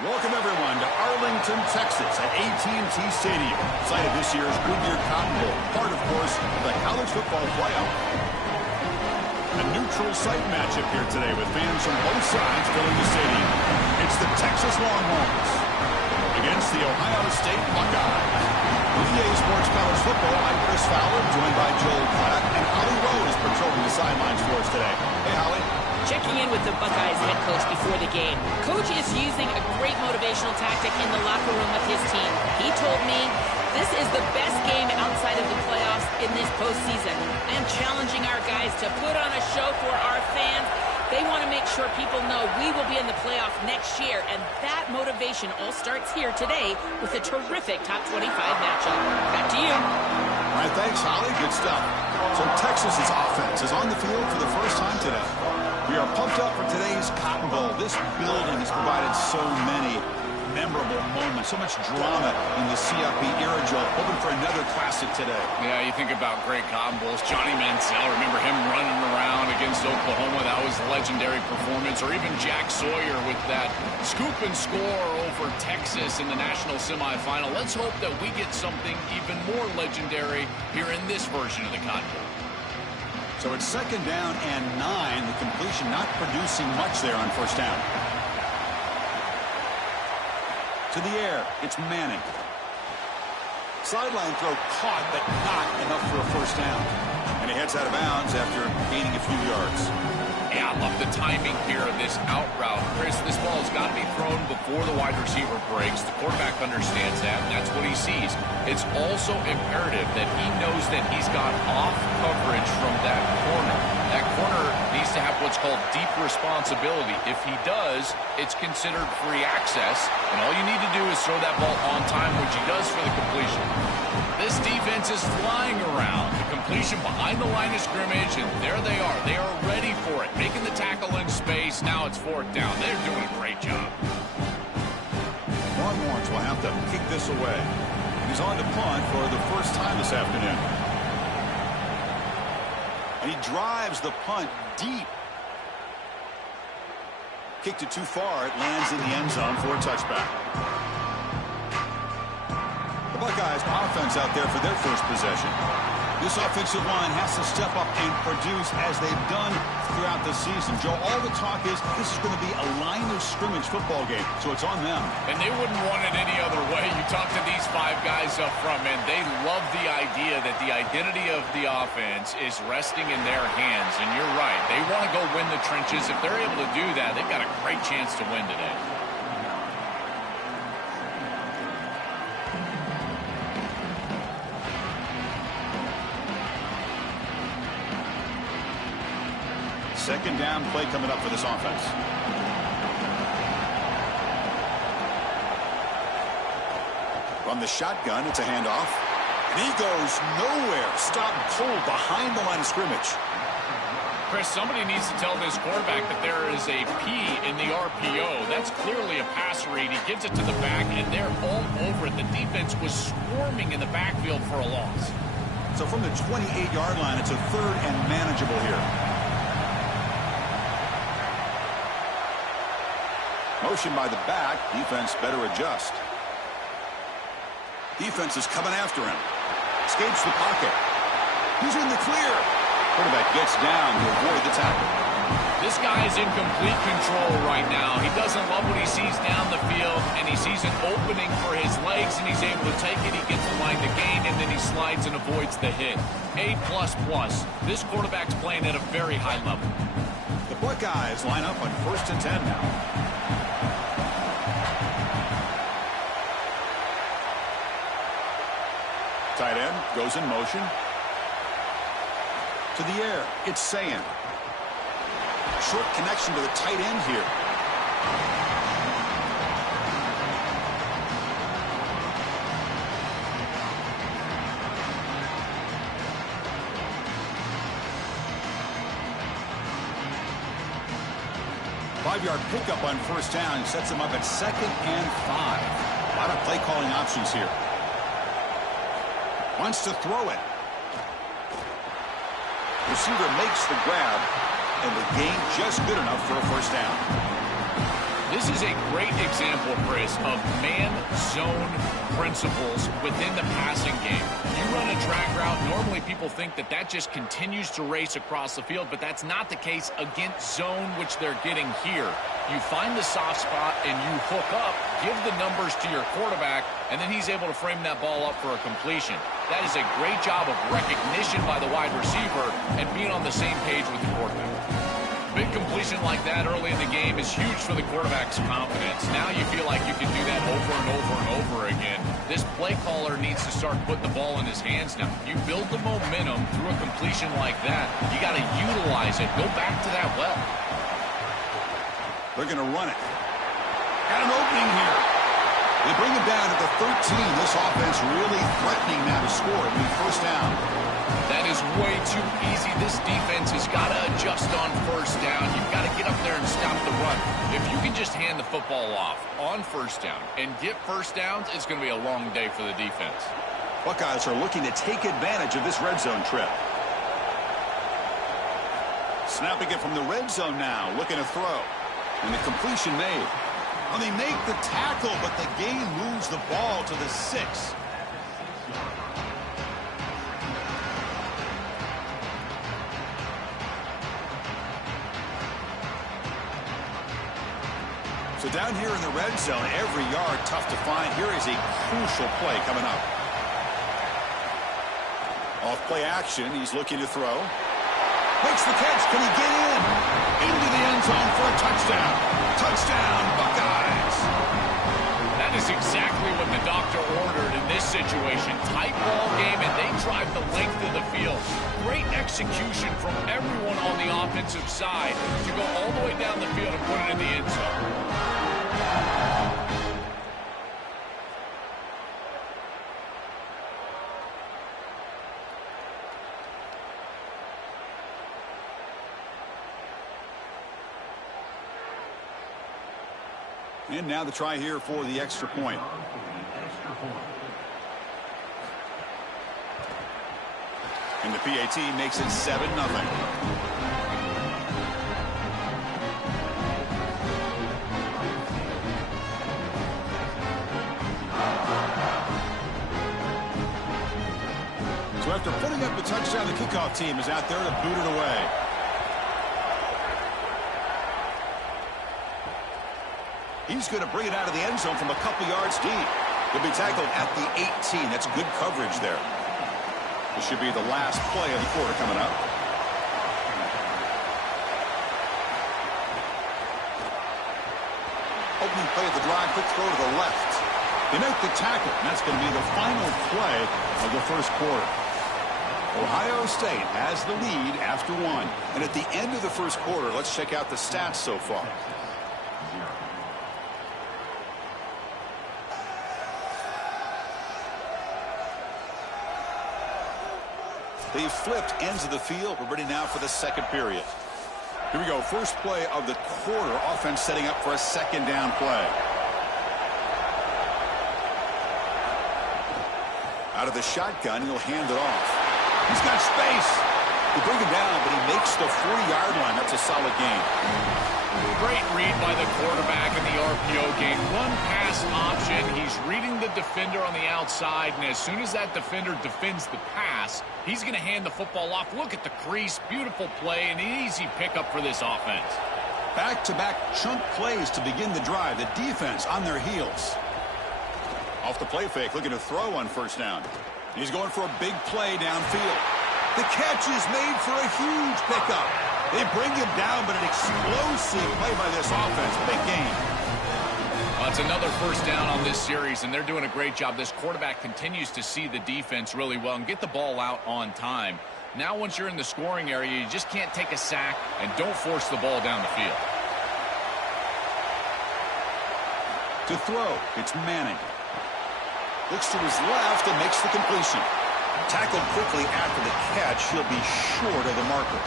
Welcome, everyone, to Arlington, Texas at AT&T Stadium, site of this year's Goodyear Cotton Bowl, part, of course, of the college football playoff. A neutral site matchup here today with fans from both sides filling the stadium. It's the Texas Longhorns against the Ohio State Buckeyes. With EA Sports College Football, I'm Chris Fowler, joined by Joel Klatt, and Holly Rowe is patrolling the sidelines for us today. Hey, Holly. Checking in with the Buckeyes head coach before the game. Coach is using a great motivational tactic in the locker room with his team. He told me, this is the best game outside of the playoffs in this postseason. I am challenging our guys to put on a show for our fans. They want to make sure people know we will be in the playoff next year, and that motivation all starts here today with a terrific top 25 matchup. Back to you. All right, thanks, Holly. Good stuff. So Texas's offense is on the field for the first time today. We are pumped up for today's Cotton Bowl. This building has provided so many memorable moment. So much drama in the CFP era, Joe. Hoping for another classic today. Yeah, you think about great Cotton Bowls. Johnny Manziel, remember him running around against Oklahoma. That was a legendary performance. Or even Jack Sawyer with that scoop and score over Texas in the national semifinal. Let's hope that we get something even more legendary here in this version of the Cotton Bowl. So it's 2nd down and 9. The completion not producing much there on 1st down. To the air, it's Manning. Sideline throw caught, but not enough for a 1st down. And he heads out of bounds after gaining a few yards. Yeah, I love the timing here of this out route. Chris, this ball has got to be thrown before the wide receiver breaks. The quarterback understands that, and that's what he sees. It's also imperative that he knows that he's got off coverage from that corner. That corner needs to have what's called deep responsibility. If he does, it's considered free access, and all you need to do is throw that ball on time, which he does for the completion. This defense is flying around. The completion behind the line of scrimmage, and there they are. They are ready for it, making the tackle in space. Now it's 4th down. They're doing a great job. Longhorns will have to kick this away. He's on to punt for the first time this afternoon. And he drives the punt deep. Kicked it too far. It lands in the end zone for a touchback. The Buckeyes offense out there for their first possession. This offensive line has to step up and produce as they've done throughout the season. Joe, all the talk is this is going to be a line of scrimmage football game, so it's on them. And they wouldn't want it any other way. You talk to these 5 guys up front, man, they love the idea that the identity of the offense is resting in their hands. And you're right. They want to go win the trenches. If they're able to do that, they've got a great chance to win today. Second down play coming up for this offense. From the shotgun, it's a handoff. And he goes nowhere. Stopped cold behind the line of scrimmage. Chris, somebody needs to tell this quarterback that there is a P in the RPO. That's clearly a pass read. He gives it to the back, and they're all over it. The defense was swarming in the backfield for a loss. So from the 28-yard line, it's a 3rd and manageable here. Motion by the back. Defense better adjust. Defense is coming after him. Escapes the pocket. He's in the clear. Quarterback gets down to avoid the tackle. This guy is in complete control right now. He doesn't love what he sees down the field, and he sees an opening for his legs, and he's able to take it. He gets the line to gain, and then he slides and avoids the hit. A++. This quarterback's playing at a very high level. The Buckeyes line up on 1st and 10 now. Tight end goes in motion. To the air, it's Sayan. Short connection to the tight end here. Five-yard pickup on 1st down sets them up at 2nd and 5. A lot of play calling options here. Wants to throw it. Receiver makes the grab, and the gain just good enough for a 1st down. This is a great example, Chris, of man-zone principles within the passing game. You run a drag route, normally people think that that just continues to race across the field, but that's not the case against zone, which they're getting here. You find the soft spot and you hook up, give the numbers to your quarterback, and then he's able to frame that ball up for a completion. That is a great job of recognition by the wide receiver and being on the same page with the quarterback. Big completion like that early in the game is huge for the quarterback's confidence. Now you feel like you can do that over and over and over again. This play caller needs to start putting the ball in his hands now. You build the momentum through a completion like that. You got to utilize it. Go back to that well. They're going to run it. Got an opening here. They bring him down at the 13. This offense really threatening now to score. It'll be 1st down. That is way too easy. This defense has got to adjust on first down. You've got to get up there and stop the run. If you can just hand the football off on first down and get first downs, it's going to be a long day for the defense. Buckeyes are looking to take advantage of this red zone trip. Snapping it from the red zone now, looking to throw. And the completion made. Well, they make the tackle, but the gain moves the ball to the 6. So down here in the red zone, every yard tough to find. Here is a crucial play coming up. Off play action, he's looking to throw. Makes the catch. Can he get in? Into the end zone for a touchdown. Touchdown, Buckeyes. That is exactly what the doctor ordered in this situation. Tight ball game, and they drive the length of the field. Great execution from everyone on the offensive side to go all the way down the field and put it in the end zone. And now the try here for the extra point. And the PAT makes it 7-0. So after putting up the touchdown, the kickoff team is out there to boot it away. He's going to bring it out of the end zone from a couple yards deep. He'll be tackled at the 18. That's good coverage there. This should be the last play of the quarter coming up. Opening play of the drive, quick throw to the left. They make the tackle, and that's going to be the final play of the first quarter. Ohio State has the lead after 1. And at the end of the first quarter, let's check out the stats so far. They've flipped ends of the field. We're ready now for the second period. Here we go. First play of the quarter. Offense setting up for a second down play. Out of the shotgun, he'll hand it off. He's got space. They bring him down, but he makes the 40-yard line. That's a solid gain. Great read by the quarterback in the RPO game. Run pass option. He's reading the defender on the outside, and as soon as that defender defends the pass, he's going to hand the football off. Look at the crease. Beautiful play, and an easy pickup for this offense. Back-to-back chunk plays to begin the drive. The defense on their heels. Off the play fake, looking to throw on first down. He's going for a big play downfield. The catch is made for a huge pickup. They bring him down, but an explosive play by this offense. Big game. Well, it's another first down on this series, and they're doing a great job. This quarterback continues to see the defense really well and get the ball out on time. Now, once you're in the scoring area, you just can't take a sack and don't force the ball down the field. To throw, it's Manning. Looks to his left and makes the completion. Tackled quickly after the catch. He'll be short of the marker.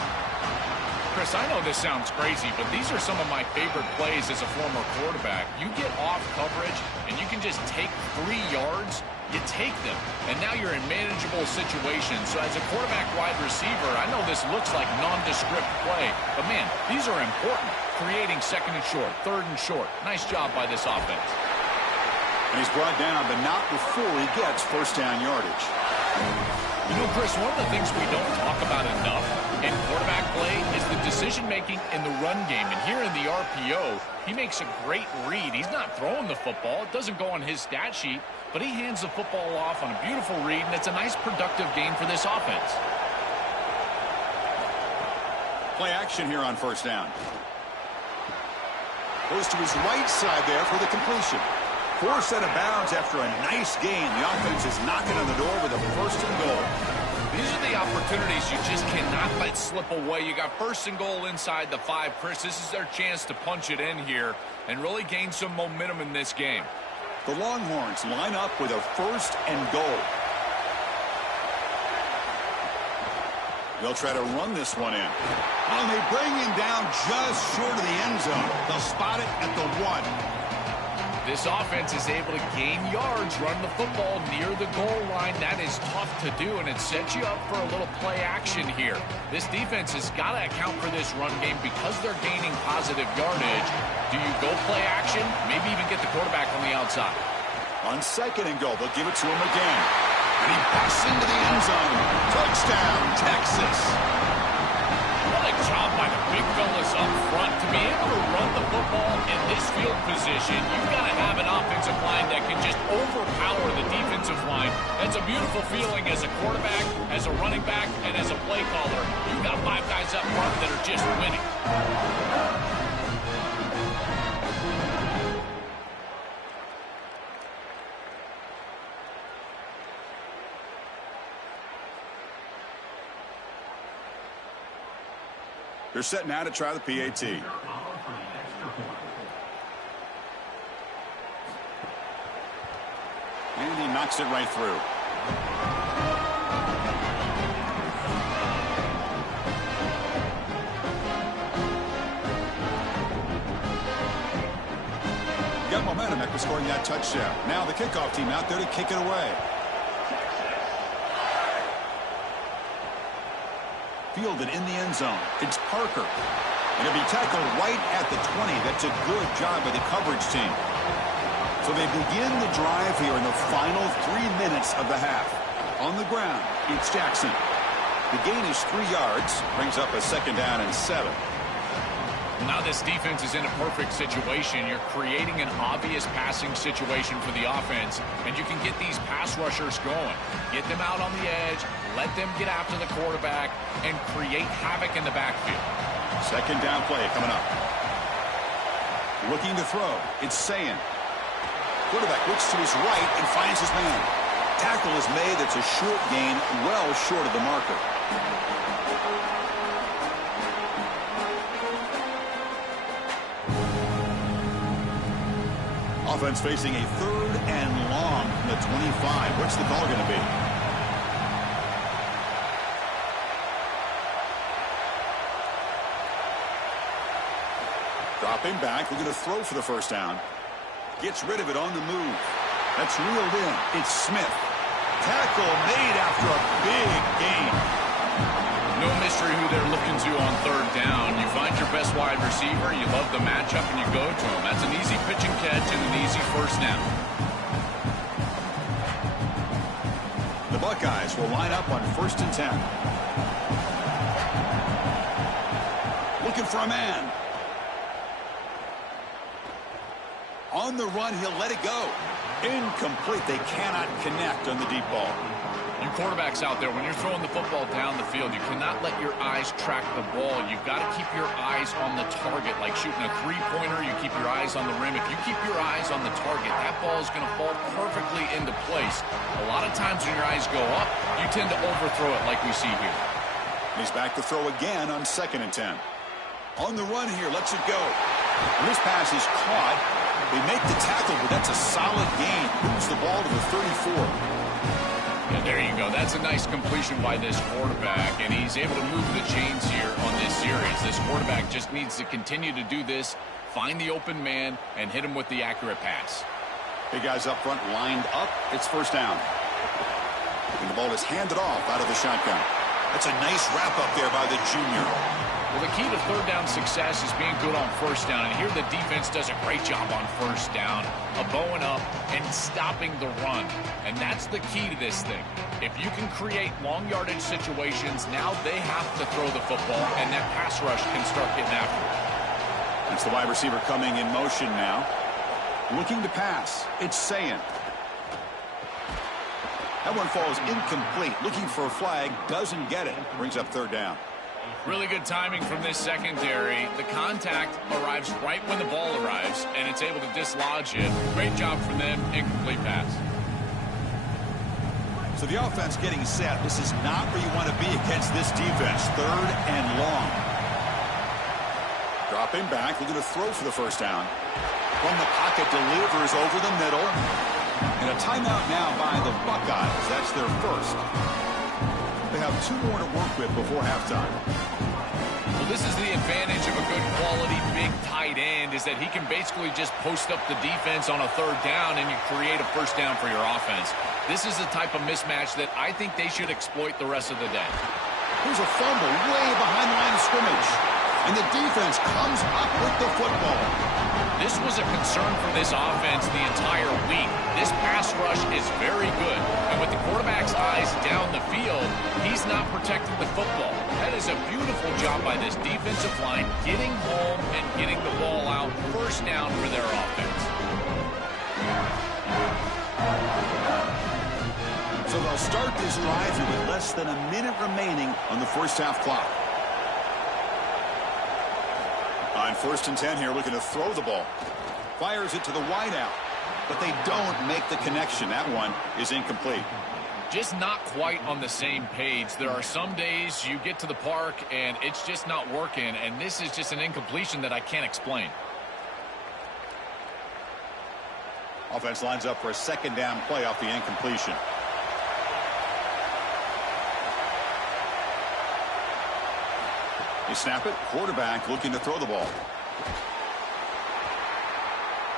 Chris, I know this sounds crazy, but these are some of my favorite plays as a former quarterback. You get off coverage, and you can just take 3 yards. You take them, and now you're in manageable situations. So as a quarterback wide receiver, I know this looks like nondescript play, but, man, these are important. Creating second and short, third and short. Nice job by this offense. And he's brought down, but not before he gets first down yardage. You know, Chris, one of the things we don't talk about enough in quarterback play is the decision-making in the run game. And here in the RPO, he makes a great read. He's not throwing the football. It doesn't go on his stat sheet, but he hands the football off on a beautiful read, and it's a nice productive game for this offense. Play action here on first down. Goes to his right side there for the completion. Forced out of bounds after a nice gain. The offense is knocking on the door with a first and goal. These are the opportunities you just cannot let slip away. You got first and goal inside the 5. Chris, this is their chance to punch it in here and really gain some momentum in this game. The Longhorns line up with a first and goal. They'll try to run this one in. Oh, they bring him down just short of the end zone. They'll spot it at the 1. This offense is able to gain yards, run the football near the goal line. That is tough to do, and it sets you up for a little play action here. This defense has got to account for this run game because they're gaining positive yardage. Do you go play action? Maybe even get the quarterback on the outside. On 2nd and goal, they'll give it to him again. And he busts into the end zone. Touchdown, Texas. What a job by the big fellas up front. To be able to run the football in this field position, you've got to have an offensive line that can just overpower the defensive line. That's a beautiful feeling as a quarterback, as a running back, and as a play caller. You've got 5 guys up front that are just winning. They're set now to try the PAT. And he knocks it right through. Got momentum after scoring that touchdown. Now the kickoff team out there to kick it away. Fielded in the end zone. It's Parker. And it'll be tackled right at the 20. That's a good job by the coverage team. So they begin the drive here in the final 3 minutes of the half. On the ground, it's Jackson. The gain is 3 yards. Brings up a 2nd down and 7. Now this defense is in a perfect situation. You're creating an obvious passing situation for the offense, and you can get these pass rushers going. Get them out on the edge, let them get after the quarterback, and create havoc in the backfield. 2nd down play coming up. Looking to throw. It's Sayin. Quarterback looks to his right and finds his man. Tackle is made. It's a short gain, well short of the marker. Offense facing a 3rd and long from the 25. What's the call going to be? Dropping back, looking to throw for the 1st down. Gets rid of it on the move. That's reeled in. It's Smith. Tackle made after a big gain. No mystery who they're looking to on 3rd down. You find your best wide receiver, you love the matchup, and you go to him. That's an easy pitch and catch and an easy 1st down. The Buckeyes will line up on 1st and 10. Looking for a man. On the run, he'll let it go. Incomplete. They cannot connect on the deep ball. You quarterbacks out there, when you're throwing the football down the field, you cannot let your eyes track the ball. You've got to keep your eyes on the target. Like shooting a 3-pointer, you keep your eyes on the rim. If you keep your eyes on the target, that ball is going to fall perfectly into place. A lot of times when your eyes go up, you tend to overthrow it like we see here. He's back to throw again on 2nd and 10. On the run here, lets it go. And this pass is caught. They make the tackle, but that's a solid gain. Moves the ball to the 34. Yeah, there you go. That's a nice completion by this quarterback, and he's able to move the chains here on this series. This quarterback just needs to continue to do this, find the open man, and hit him with the accurate pass. Big guys up front lined up. It's 1st down. And the ball is handed off out of the shotgun. That's a nice wrap up there by the junior. Well, the key to 3rd down success is being good on 1st down, and here the defense does a great job on 1st down of bowing up and stopping the run, and that's the key to this thing. If you can create long yardage situations, now they have to throw the football, and that pass rush can start getting after it. That's the wide receiver coming in motion now. Looking to pass. It's Sayin. That one falls incomplete. Looking for a flag. Doesn't get it. Brings up 3rd down. Really good timing from this secondary. The contact arrives right when the ball arrives, and it's able to dislodge it. Great job from them. Incomplete pass. So the offense getting set. This is not where you want to be against this defense. 3rd and long. Dropping back. Looking to throw for the 1st down. From the pocket, delivers over the middle. And a timeout now by the Buckeyes. That's their 1st. They have have 2 more to work with before halftime. Well, this is the advantage of a good quality big tight end, is that he can basically just post up the defense on a 3rd down and you create a 1st down for your offense. This is the type of mismatch that I think they should exploit the rest of the day. Here's a fumble way behind the line of scrimmage. And the defense comes up with the football. This was a concern for this offense the entire week. This pass rush is very good. And with the quarterback's eyes down the field, he's not protecting the football. That is a beautiful job by this defensive line, getting home and getting the ball out, 1st down for their offense. So they'll start this drive here with less than a minute remaining on the 1st half clock. On 1st and 10 here, looking to throw the ball. Fires it to the wideout, but they don't make the connection. That one is incomplete. Just not quite on the same page. There are some days you get to the park and it's just not working, and this is just an incompletion that I can't explain. Offense lines up for a 2nd down play off the incompletion. You snap it, quarterback looking to throw the ball.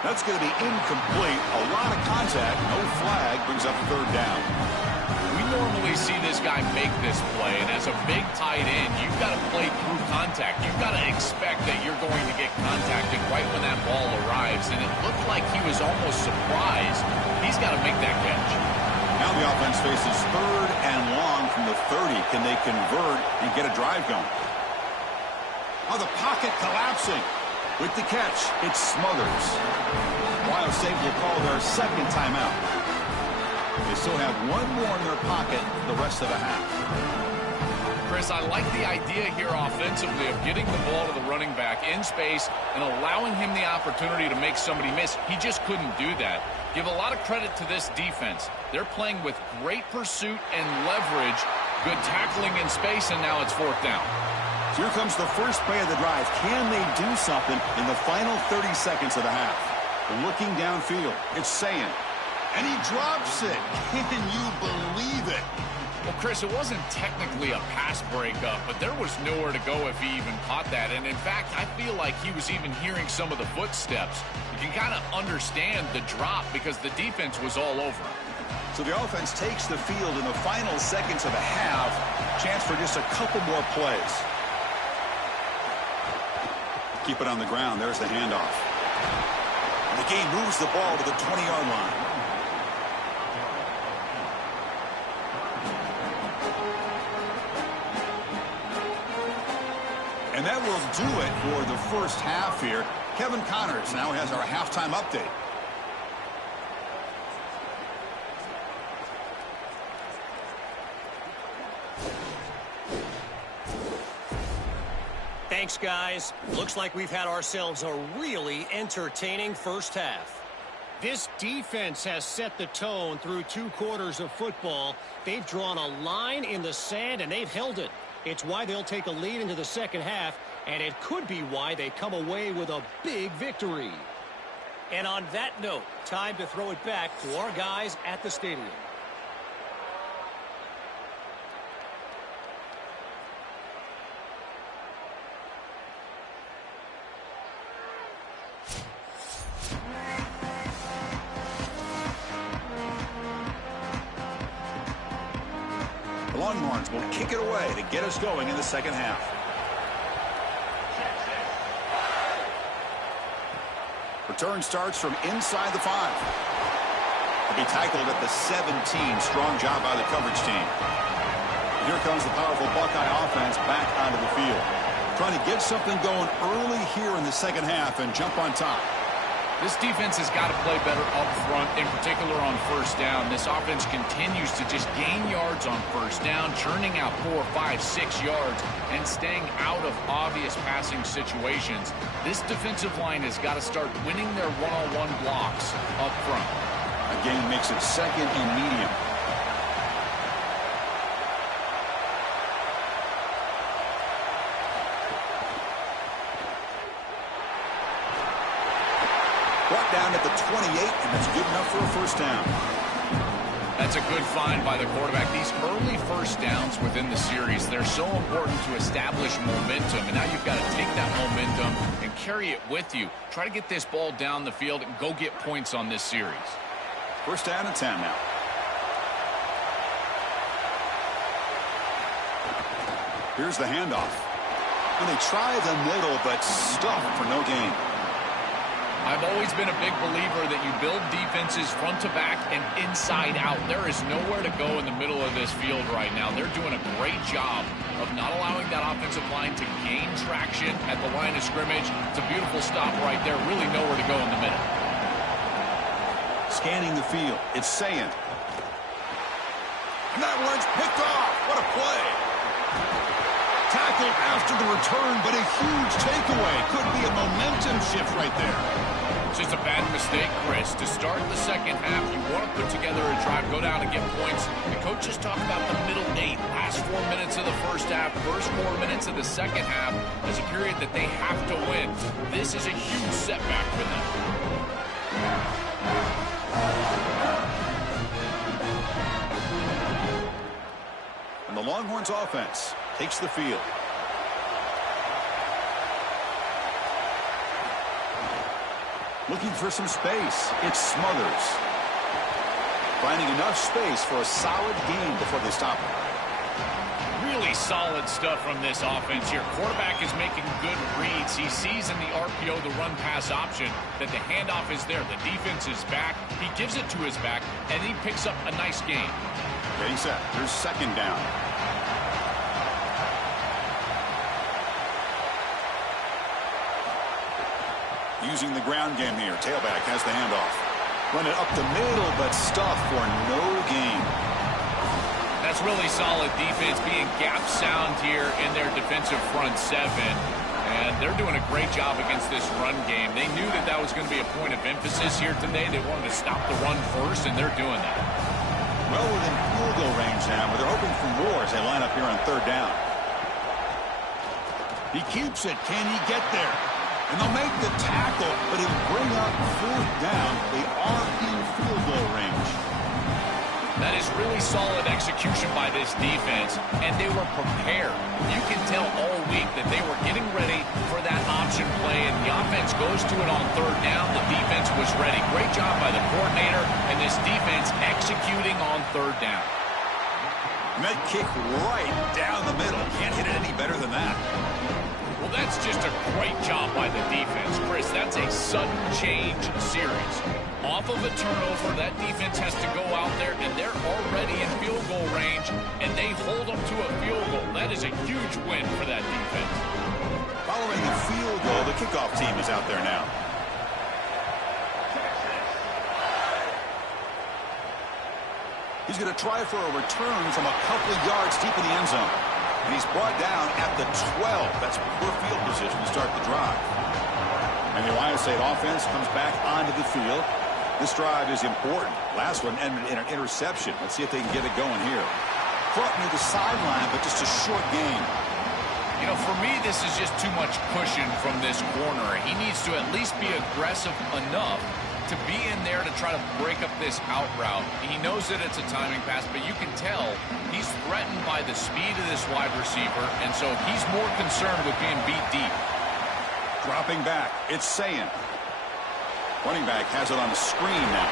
That's going to be incomplete. A lot of contact, no flag, brings up 3rd down. We normally see this guy make this play, and as a big tight end, you've got to play through contact. You've got to expect that you're going to get contacted right when that ball arrives, and it looked like he was almost surprised. He's got to make that catch. Now the offense faces 3rd and long from the 30. Can they convert and get a drive going? Oh, the pocket collapsing. With the catch, it's Smothers. Ohio State will call their 2nd timeout. They still have 1 more in their pocket the rest of the half. Chris, I like the idea here offensively of getting the ball to the running back in space and allowing him the opportunity to make somebody miss. He just couldn't do that. Give a lot of credit to this defense. They're playing with great pursuit and leverage, good tackling in space, and now it's 4th down. Here comes the first play of the drive. Can they do something in the final 30 seconds of the half? Looking downfield, it's saying, and he drops it. Can you believe it? Well, Chris, it wasn't technically a pass breakup, but there was nowhere to go if he even caught that. And in fact, I feel like he was even hearing some of the footsteps. You can kind of understand the drop because the defense was all over him. So the offense takes the field in the final seconds of the half. Chance for just a couple more plays. Keep it on the ground. There's the handoff. The game moves the ball to the 20-yard line. And that will do it for the 1st half here. Kevin Connors now has our halftime update. Thanks, guys. Looks like we've had ourselves a really entertaining 1st half. This defense has set the tone through 2 quarters of football. They've drawn a line in the sand, and they've held it. It's why they'll take a lead into the 2nd half, and it could be why they come away with a big victory. And on that note, time to throw it back to our guys at the stadium. The Longhorns will kick it away to get us going in the 2nd half. Return starts from inside the 5. He'll be tackled at the 17. Strong job by the coverage team. Here comes the powerful Buckeye offense back onto the field. Trying to get something going early here in the 2nd half and jump on top. This defense has got to play better up front, in particular on 1st down. This offense continues to just gain yards on 1st down, churning out 4, 5, 6 yards, and staying out of obvious passing situations. This defensive line has got to start winning their one-on-one blocks up front. Again, makes it 2nd and medium. Brought down at the 28, and that's good enough for a 1st down. That's a good find by the quarterback. These early 1st first downs within the series. They're so important to establish momentum, and now you've got to take that momentum and carry it with you. Try to get this ball down the field and go get points on this series. First down and 10 now. Here's the handoff. And they try the middle, but stuffed for no gain. I've always been a big believer that you build defenses front to back and inside out. There is nowhere to go in the middle of this field right now. They're doing a great job of not allowing that offensive line to gain traction at the line of scrimmage. It's a beautiful stop right there. Really nowhere to go in the middle. Scanning the field. It's Sayant. And that one's picked off. What a play. Tackled after the return, but a huge takeaway. Could be a momentum shift right there. It's just a bad mistake, Chris. To start the second half, you want to put together a drive, go down and get points. The coaches talk about the middle 8, last 4 minutes of the first half, first 4 minutes of the second half as a period that they have to win. This is a huge setback for them. And the Longhorns offense takes the field. Looking for some space. It's Smothers. Finding enough space for a solid gain before they stop him. Really solid stuff from this offense here. Quarterback is making good reads. He sees in the RPO, the run-pass option, that the handoff is there. The defense is back. He gives it to his back, and he picks up a nice gain. Getting set. Here's second down. Using the ground game here. Tailback has the handoff. Run it up the middle, but stuffed for no gain. That's really solid defense, being gap sound here in their defensive front 7. And they're doing a great job against this run game. They knew that that was going to be a point of emphasis here today. They wanted to stop the run first, and they're doing that. Well within field goal range now, but they're hoping for more as they line up here on third down. He keeps it. Can he get there? And they'll make the tackle, but it'll bring up fourth down. They are in field goal range. That is really solid execution by this defense, and they were prepared. You can tell all week that they were getting ready for that option play, and the offense goes to it on third down. The defense was ready. Great job by the coordinator, and this defense executing on third down. And that kick right down the middle. Can't hit it any better than that. Well, that's just a great job by the defense, Chris. That's a sudden change series. Off of a turnover, that defense has to go out there, and they're already in field goal range, and they hold them to a field goal. That is a huge win for that defense. Following the field goal, the kickoff team is out there now. He's going to try for a return from a couple of yards deep in the end zone. And he's brought down at the 12. That's poor field position to start the drive. And the Ohio State offense comes back onto the field. This drive is important. Last one ended in an interception. Let's see if they can get it going here. Caught near the sideline, but just a short gain. You know, for me, this is just too much cushion from this corner. He needs to at least be aggressive enough to be in there to try to break up this out route. He knows that it's a timing pass, but you can tell he's threatened by the speed of this wide receiver, and so he's more concerned with being beat deep. Dropping back, it's Sayant. Running back has it on the screen now.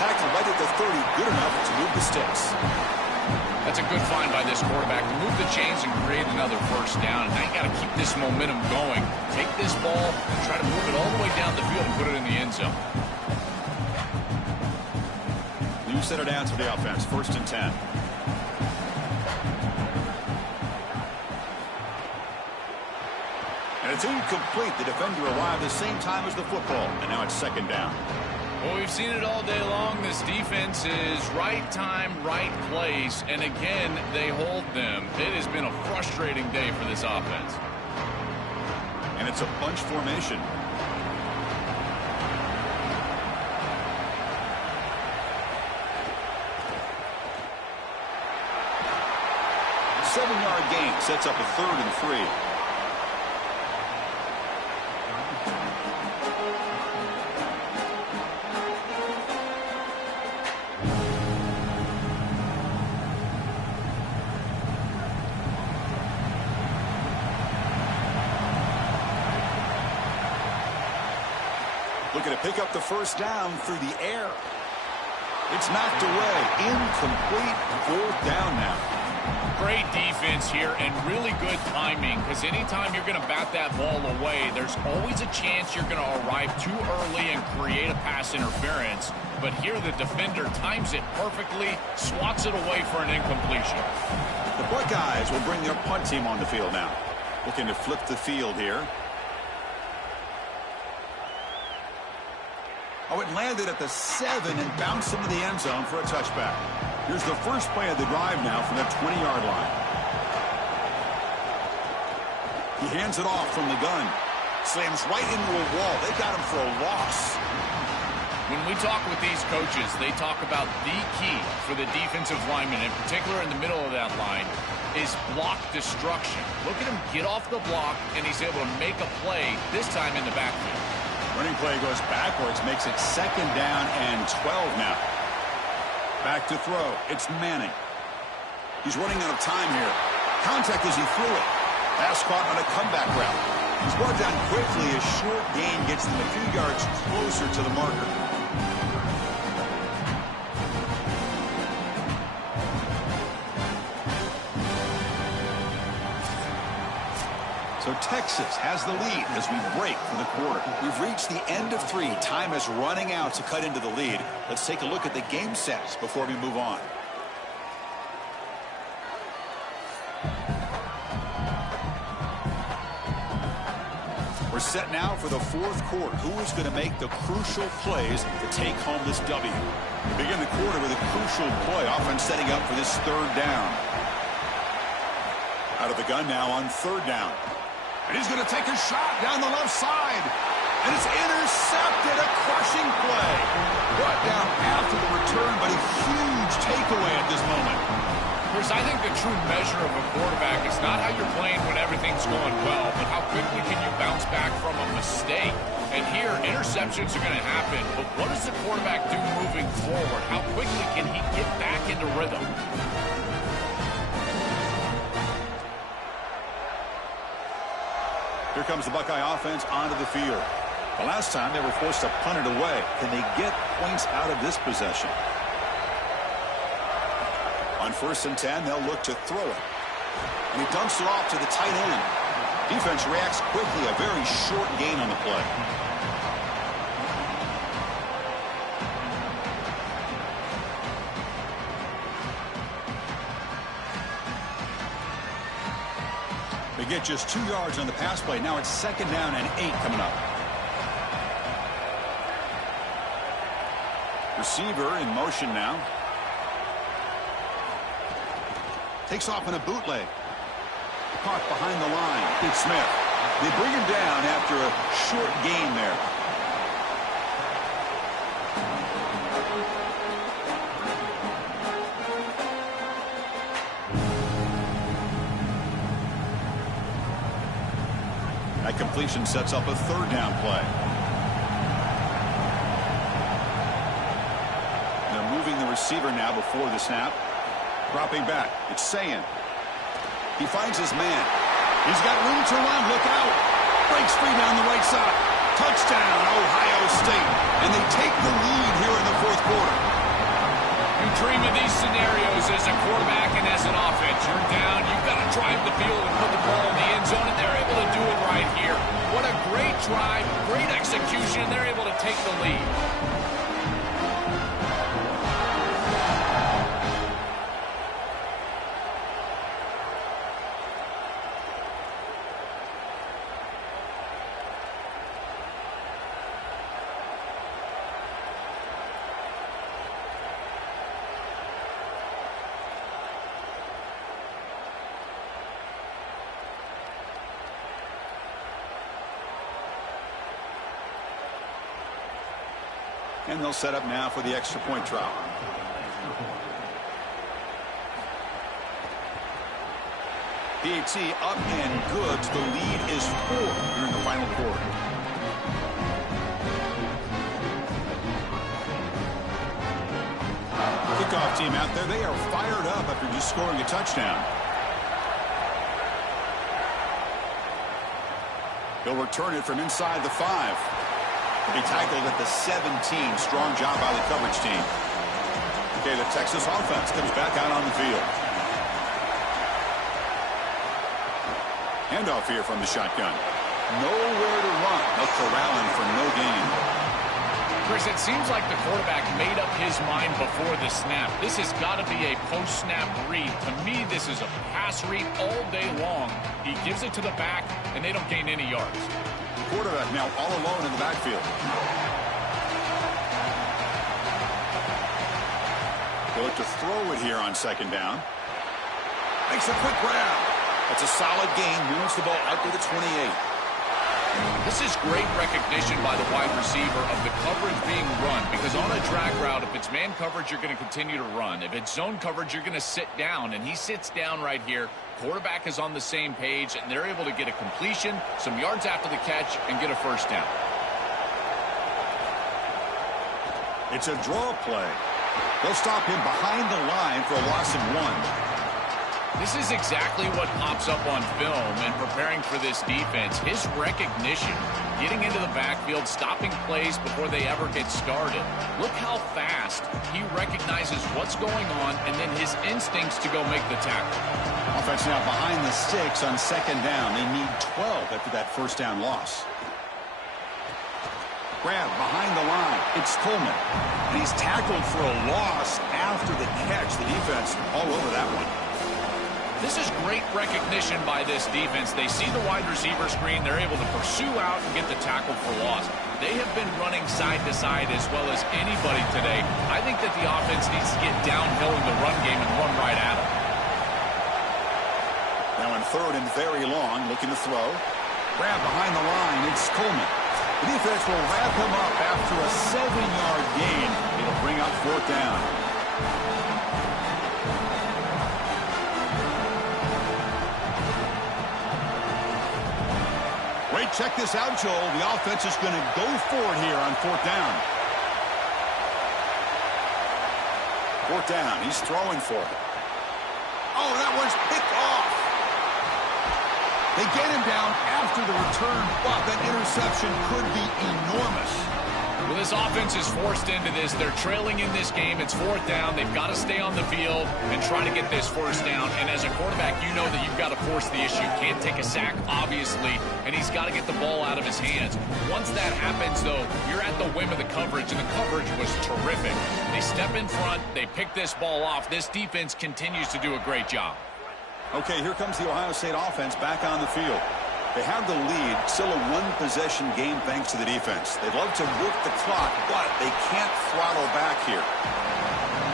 Tackled right at the 30, good enough to move the sticks. That's a good find by this quarterback to move the chains and create another first down. Now you got to keep this momentum going. Take this ball and try to move it all the way down the field and put it in the end zone. New set of downs for the offense. First and 10. And it's incomplete. The defender arrived the same time as the football. And now it's second down. Well, we've seen it all day long. This defense is right time, right place. And again, they hold them. It has been a frustrating day for this offense. And it's a bunch formation. Seven-yard gain sets up a 3rd and 3. Looking to pick up the first down through the air. It's knocked away. Incomplete. Fourth down now. Great defense here and really good timing, because anytime you're going to bat that ball away, there's always a chance you're going to arrive too early and create a pass interference. But here the defender times it perfectly, swats it away for an incompletion. The Buckeyes will bring their punt team on the field now. Looking to flip the field here. Oh, it landed at the 7 and bounced into the end zone for a touchback. Here's the first play of the drive now from the 20-yard line. He hands it off from the gun. Slams right into a wall. They got him for a loss. When we talk with these coaches, they talk about the key for the defensive lineman, in particular in the middle of that line, is block destruction. Look at him get off the block, and he's able to make a play, this time in the backfield. Running play goes backwards, makes it 2nd down and 12 now. Back to throw. It's Manning. He's running out of time here. Contact as he threw it. Pass caught on a comeback route. He's brought down quickly. A short gain gets them a few yards closer to the marker. So Texas has the lead as we break for the quarter. We've reached the end of 3. Time is running out to cut into the lead. Let's take a look at the game sets before we move on. We're set now for the 4th quarter. Who is going to make the crucial plays to take home this W? We begin the quarter with a crucial play. Offense setting up for this 3rd down. Out of the gun now on 3rd down. And he's going to take a shot down the left side. And it's intercepted. A crushing play. Brought down after the return, but a huge takeaway at this moment. Chris, I think the true measure of a quarterback is not how you're playing when everything's going well, but how quickly can you bounce back from a mistake. And here, interceptions are going to happen, but what does the quarterback do moving forward? How quickly can he get back into rhythm? Here comes the Buckeye offense onto the field. The last time they were forced to punt it away. Can they get points out of this possession? On 1st and 10, they'll look to throw it. And he dumps it off to the tight end. Defense reacts quickly. A very short gain on the play. They get just 2 yards on the pass play. Now it's 2nd down and 8 coming up. Receiver in motion now. Takes off in a bootleg. Caught behind the line. It's Smith. They bring him down after a short gain there. That completion sets up a 3rd down play. They're moving the receiver now before the snap. Dropping back. It's Sayin. He finds his man. He's got room to run. Look out. Breaks free down the right side. Touchdown, Ohio State. And they take the lead here in the 4th quarter. You dream of these scenarios as a quarterback and as an offense. You're down. You've got to drive the field and put the ball in the end zone, and they're able to do it right here. What a great drive, great execution, and they're able to take the lead. And they'll set up now for the extra point try. PAT up and good. The lead is 4 during the final quarter. Kickoff team out there. They are fired up after just scoring a touchdown. He'll return it from inside the 5. He tackled at the 17. Strong job by the coverage team. Okay, the Texas offense comes back out on the field. Handoff here from the shotgun. Nowhere to run. They'll corral him for no gain. Chris, it seems like the quarterback made up his mind before the snap. This has got to be a post-snap read. To me, this is a pass read all day long. He gives it to the back, and they don't gain any yards. The quarterback now all alone in the backfield. They look to throw it here on second down. Makes a quick grab. That's a solid gain. Moves the ball out to the 28. This is great recognition by the wide receiver of the coverage being run, because on a drag route, if it's man coverage, you're going to continue to run. If it's zone coverage, you're going to sit down, and he sits down right here. Quarterback is on the same page, and they're able to get a completion, some yards after the catch, and get a first down. It's a draw play. They'll stop him behind the line for a loss of 1. This is exactly what pops up on film and preparing for this defense. His recognition, getting into the backfield, stopping plays before they ever get started. Look how fast he recognizes what's going on, and then his instincts to go make the tackle. Offense now behind the sticks on second down. They need 12 after that first down loss. Grab behind the line. It's Coleman. And he's tackled for a loss after the catch. The defense all over that one. This is great recognition by this defense. They see the wide receiver screen. They're able to pursue out and get the tackle for loss. They have been running side to side as well as anybody today. I think that the offense needs to get downhill in the run game and run right at them. Now in third and very long, looking to throw. Grab behind the line. It's Coleman. The defense will wrap him up after a 7-yard gain. It'll bring up fourth down. Great, check this out, Joel. The offense is going to go for it here on fourth down. Fourth down. He's throwing for it. Oh, that one's picked off. They get him down after the return. Wow, that interception could be enormous. Well, this offense is forced into this. They're trailing in this game. It's fourth down. They've got to stay on the field and try to get this first down. And as a quarterback, you know that you've got to force the issue. Can't take a sack, obviously, and he's got to get the ball out of his hands. Once that happens, though, you're at the whim of the coverage, and the coverage was terrific. They step in front. They pick this ball off. This defense continues to do a great job. Okay, here comes the Ohio State offense back on the field. They have the lead, still a one-possession game thanks to the defense. They'd love to work the clock, but they can't throttle back here.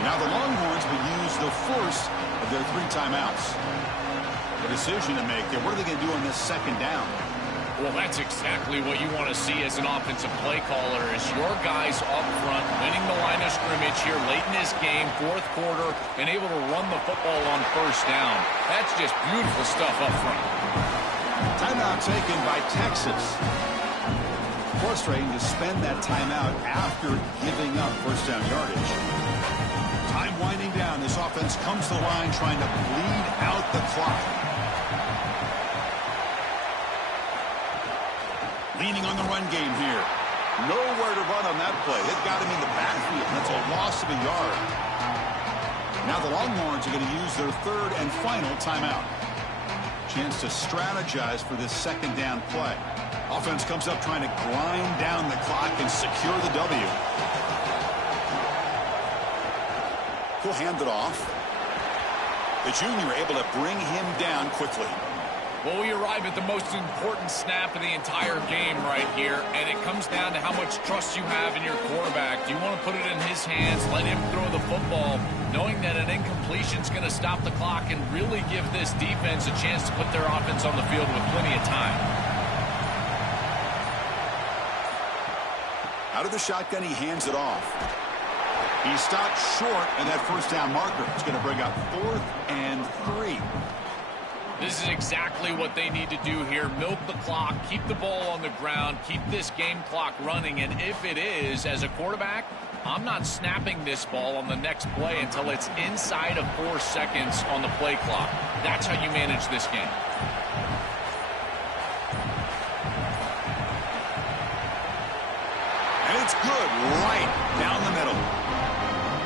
Now the Longhorns will use the first of their 3 timeouts. A decision to make there. What are they going to do on this second down? Well, that's exactly what you want to see as an offensive play caller, is your guys up front winning the line of scrimmage here late in this game, fourth quarter, and able to run the football on first down. That's just beautiful stuff up front. Timeout taken by Texas. Frustrating to spend that timeout after giving up first down yardage. Time winding down. This offense comes to the line trying to bleed out the clock. Leaning on the run game here. Nowhere to run on that play. They've got him in the backfield. That's a loss of a yard. Now the Longhorns are going to use their third and final timeout. Chance to strategize for this second down play. Offense comes up trying to grind down the clock and secure the W. He'll hand it off. The junior able to bring him down quickly. Well, we arrive at the most important snap of the entire game right here, and it comes down to how much trust you have in your quarterback. Do you want to put it in his hands, let him throw the football, knowing that an incompletion is going to stop the clock and really give this defense a chance to put their offense on the field with plenty of time? Out of the shotgun, he hands it off. He stopped short of that first down marker. It's going to bring up 4th and 3. This is exactly what they need to do here. Milk the clock, keep the ball on the ground, keep this game clock running. And if it is, as a quarterback, I'm not snapping this ball on the next play until it's inside of 4 seconds on the play clock. That's how you manage this game. it's good right down the middle.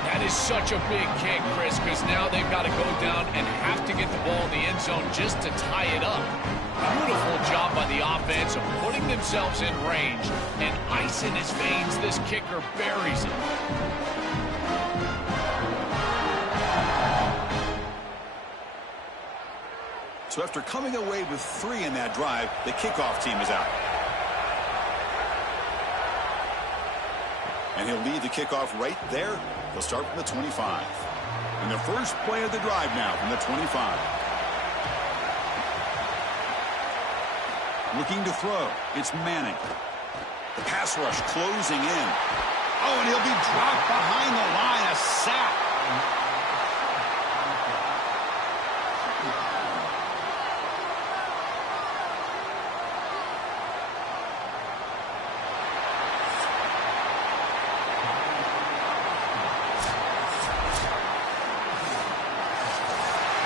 That is such a big kick, Chris, because now they've got to go down and have to get the ball in the end zone just to tie it up. Beautiful job by the offense of putting themselves in range, and ice in his veins, this kicker buries it. So after coming away with 3 in that drive, the kickoff team is out. And he'll lead the kickoff right there. He'll start from the 25. And the first play of the drive now from the 25. Looking to throw. It's Manning. The pass rush closing in. Oh, and he'll be dropped behind the line. A sack.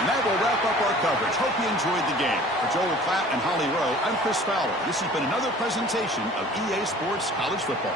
And that will wrap up our coverage. Hope you enjoyed the game. For Joel Klatt and Holly Rowe, I'm Chris Fowler. This has been another presentation of EA Sports College Football.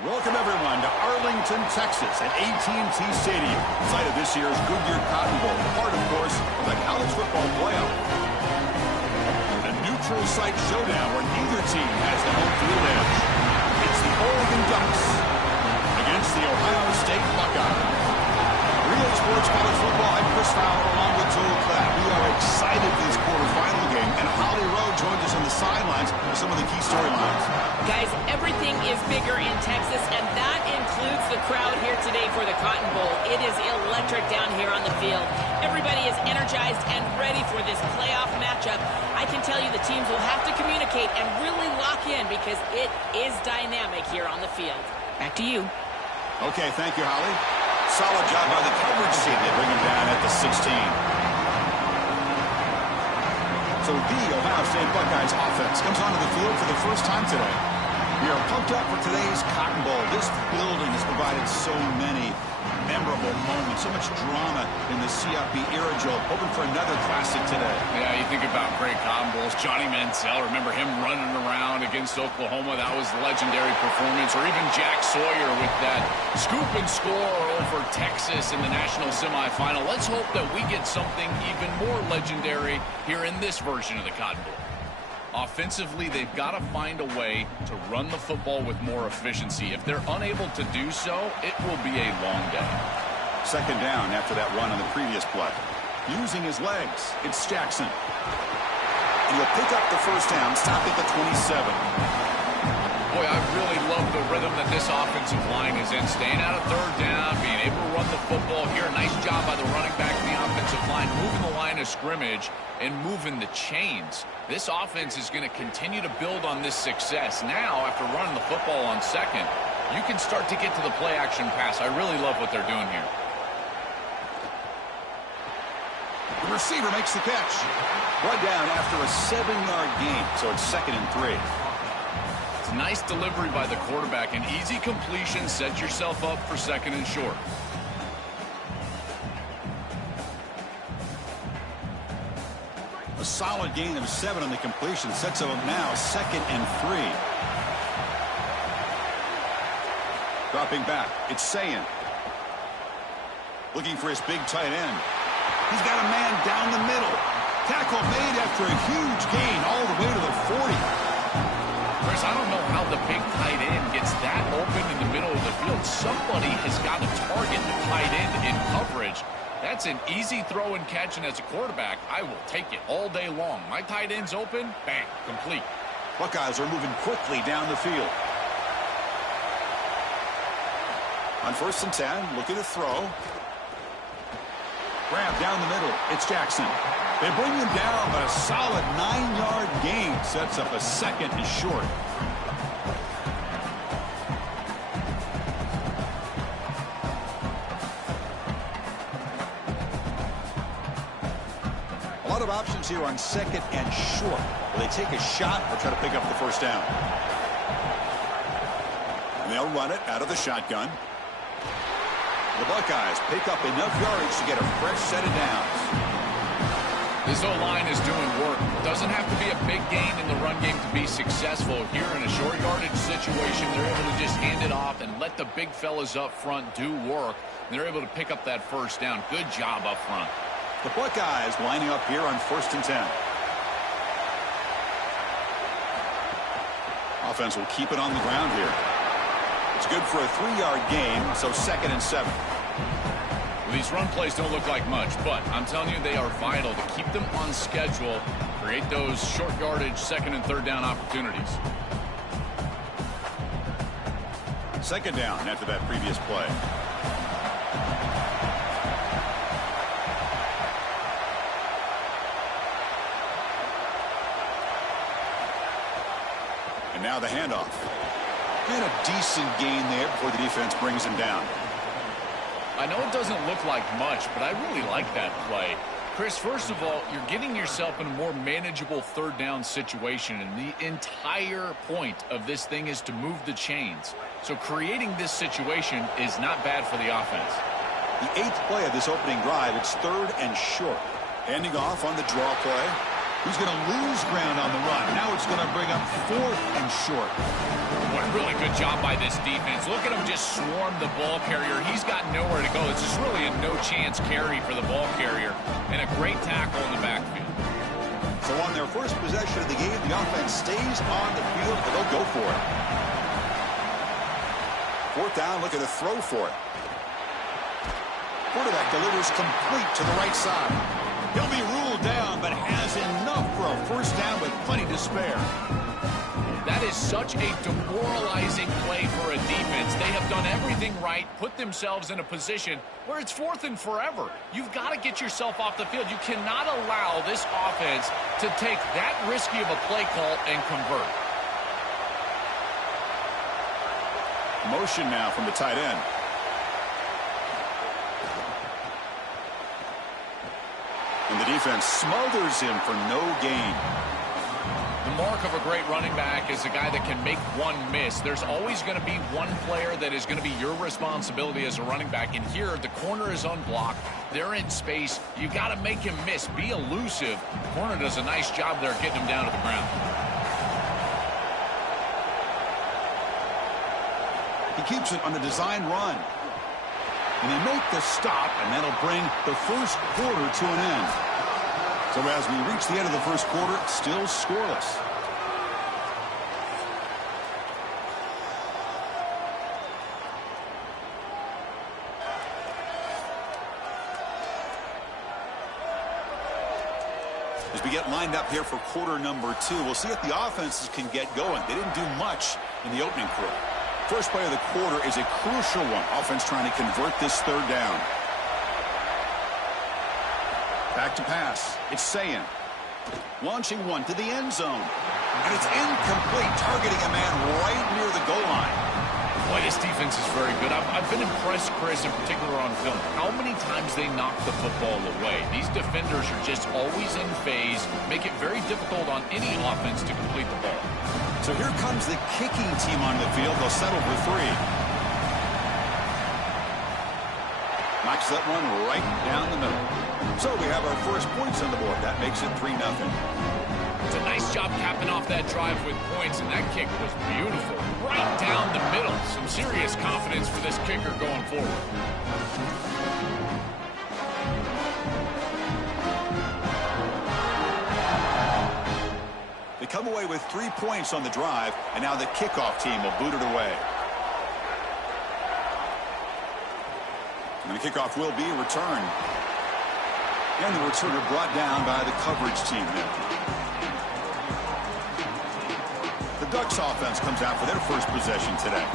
Welcome, everyone, to Arlington, Texas at AT&T Stadium, site of this year's Goodyear Cotton Bowl, part, of course, of the college football playoff. A neutral site showdown where neither team has the home field edge. It's the Oregon Ducks against the Ohio State Buckeyes. Relay Sports College Football, I'm Chris Fowler along with Joel Klatt. We are excited for this quarterfinal game, and Holly Rowe joins us on the sidelines for some of the key storylines. Guys, everything is bigger in Texas, and that includes the crowd here today for the Cotton Bowl. It is electric down here on the field. Everybody is energized and ready for this playoff matchup. I can tell you the teams will have to communicate and really lock in because it is dynamic here on the field. Back to you. Okay, thank you, Holly. Solid job by the coverage team. They bring him down at the 16. So the Ohio State Buckeyes offense comes onto the field for the first time today. We are pumped up for today's Cotton Bowl. This building has provided so many memorable moments, so much drama in the CFP era, Joe. Hoping for another classic today. Yeah, you think about great Cotton Bowls. Johnny Manziel, remember him running around against Oklahoma? That was a legendary performance. Or even Jack Sawyer with that scoop and score over Texas in the national semifinal. Let's hope that we get something even more legendary here in this version of the Cotton Bowl. Offensively, they've got to find a way to run the football with more efficiency. If they're unable to do so, it will be a long day. Second down after that run on the previous play. Using his legs, it's Jackson. And he'll pick up the first down, stop at the 27. Boy, I really love the rhythm that this offensive line is in. Staying out of third down, being able to run the football here. Nice job by the running back and the offensive line, moving the line of scrimmage and moving the chains. This offense is going to continue to build on this success. Now, after running the football on second, you can start to get to the play-action pass. I really love what they're doing here. The receiver makes the catch. Brought down after a 7-yard gain, so it's 2nd and 3. It's nice delivery by the quarterback. An easy completion. Set yourself up for 2nd and short. A solid gain of 7 on the completion sets him up now 2nd and 3. Dropping back, it's Sayin. Looking for his big tight end. He's got a man down the middle. Tackle made after a huge gain all the way to the 40. Chris, I don't know how the big tight end gets that open in the middle of the field. Somebody has got to target the tight end in coverage. That's an easy throw and catch, and as a quarterback, I will take it all day long. My tight end's open, bang, complete. Buckeyes are moving quickly down the field. On 1st and 10, looking to throw. Grab down the middle, it's Jackson. They bring him down, but a solid 9-yard gain sets up a 2nd and short. A lot of options here on 2nd and short. Will they take a shot or try to pick up the first down? And they'll run it out of the shotgun. The Buckeyes pick up enough yardage to get a fresh set of downs. This O-line is doing work. Doesn't have to be a big gain in the run game to be successful. Here in a short yardage situation, they're able to just hand it off and let the big fellas up front do work. And they're able to pick up that first down. Good job up front. The Buckeyes lining up here on 1st and 10. Offense will keep it on the ground here. It's good for a 3-yard gain, so 2nd and 7. Well, these run plays don't look like much, but I'm telling you they are vital to keep them on schedule, create those short yardage 2nd and 3rd down opportunities. 2nd down after that previous play. And now the handoff. And a decent gain there before the defense brings him down. I know it doesn't look like much, but I really like that play. Chris, first of all, you're getting yourself in a more manageable 3rd down situation, and the entire point of this thing is to move the chains. So creating this situation is not bad for the offense. The 8th play of this opening drive, it's 3rd and short. Handing off on the draw play. He's going to lose ground on the run. Now it's going to bring up 4th and short. What really good job by this defense. Look at him just swarm the ball carrier. He's got nowhere to go. This is really a no-chance carry for the ball carrier, and a great tackle in the backfield. So on their first possession of the game, the offense stays on the field, and they'll go for it. Fourth down, looking to throw for it. Quarterback delivers complete to the right side. He'll be ruled down, but has enough for a first down with plenty to spare. That is such a demoralizing play for a defense. They have done everything right, put themselves in a position where it's fourth and forever. You've got to get yourself off the field. You cannot allow this offense to take that risky of a play call and convert. Motion now from the tight end. And the defense smothers him for no gain. The mark of a great running back is a guy that can make one miss. There's always going to be one player that is going to be your responsibility as a running back. And here, the corner is unblocked. They're in space. You got to make him miss. Be elusive. The corner does a nice job there getting him down to the ground. He keeps it on the design run. And they make the stop, and that'll bring the first quarter to an end. So as we reach the end of the first quarter, still scoreless. As we get lined up here for quarter number 2, we'll see if the offenses can get going. They didn't do much in the opening quarter. First play of the quarter is a crucial one. Offense trying to convert this third down. Back to pass. It's Sayan. Launching one to the end zone. And it's incomplete, targeting a man right near the goal line. Boy, this defense is very good. I've been impressed, Chris, in particular on film, how many times they knock the football away. These defenders are just always in phase, make it very difficult on any offense to complete the ball. So here comes the kicking team on the field. They'll settle for 3. Knocks that one right down the middle. So we have our first points on the board. That makes it 3-0. It's a nice job capping off that drive with points, and that kick was beautiful. Right down the middle. Some serious confidence for this kicker going forward. They come away with 3 points on the drive, and now the kickoff team will boot it away. And the kickoff will be returned. And the returner brought down by the coverage team there. The Ducks offense comes out for their first possession today.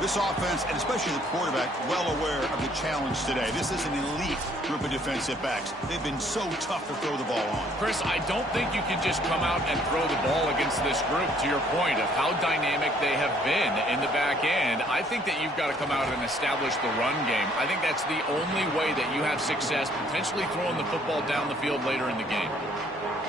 This offense, and especially the quarterback, well aware of the challenge today. This is an elite group of defensive backs. They've been so tough to throw the ball on. Chris, I don't think you can just come out and throw the ball against this group, to your point of how dynamic they have been in the back end. I think that you've got to come out and establish the run game. I think that's the only way that you have success, potentially throwing the football down the field later in the game.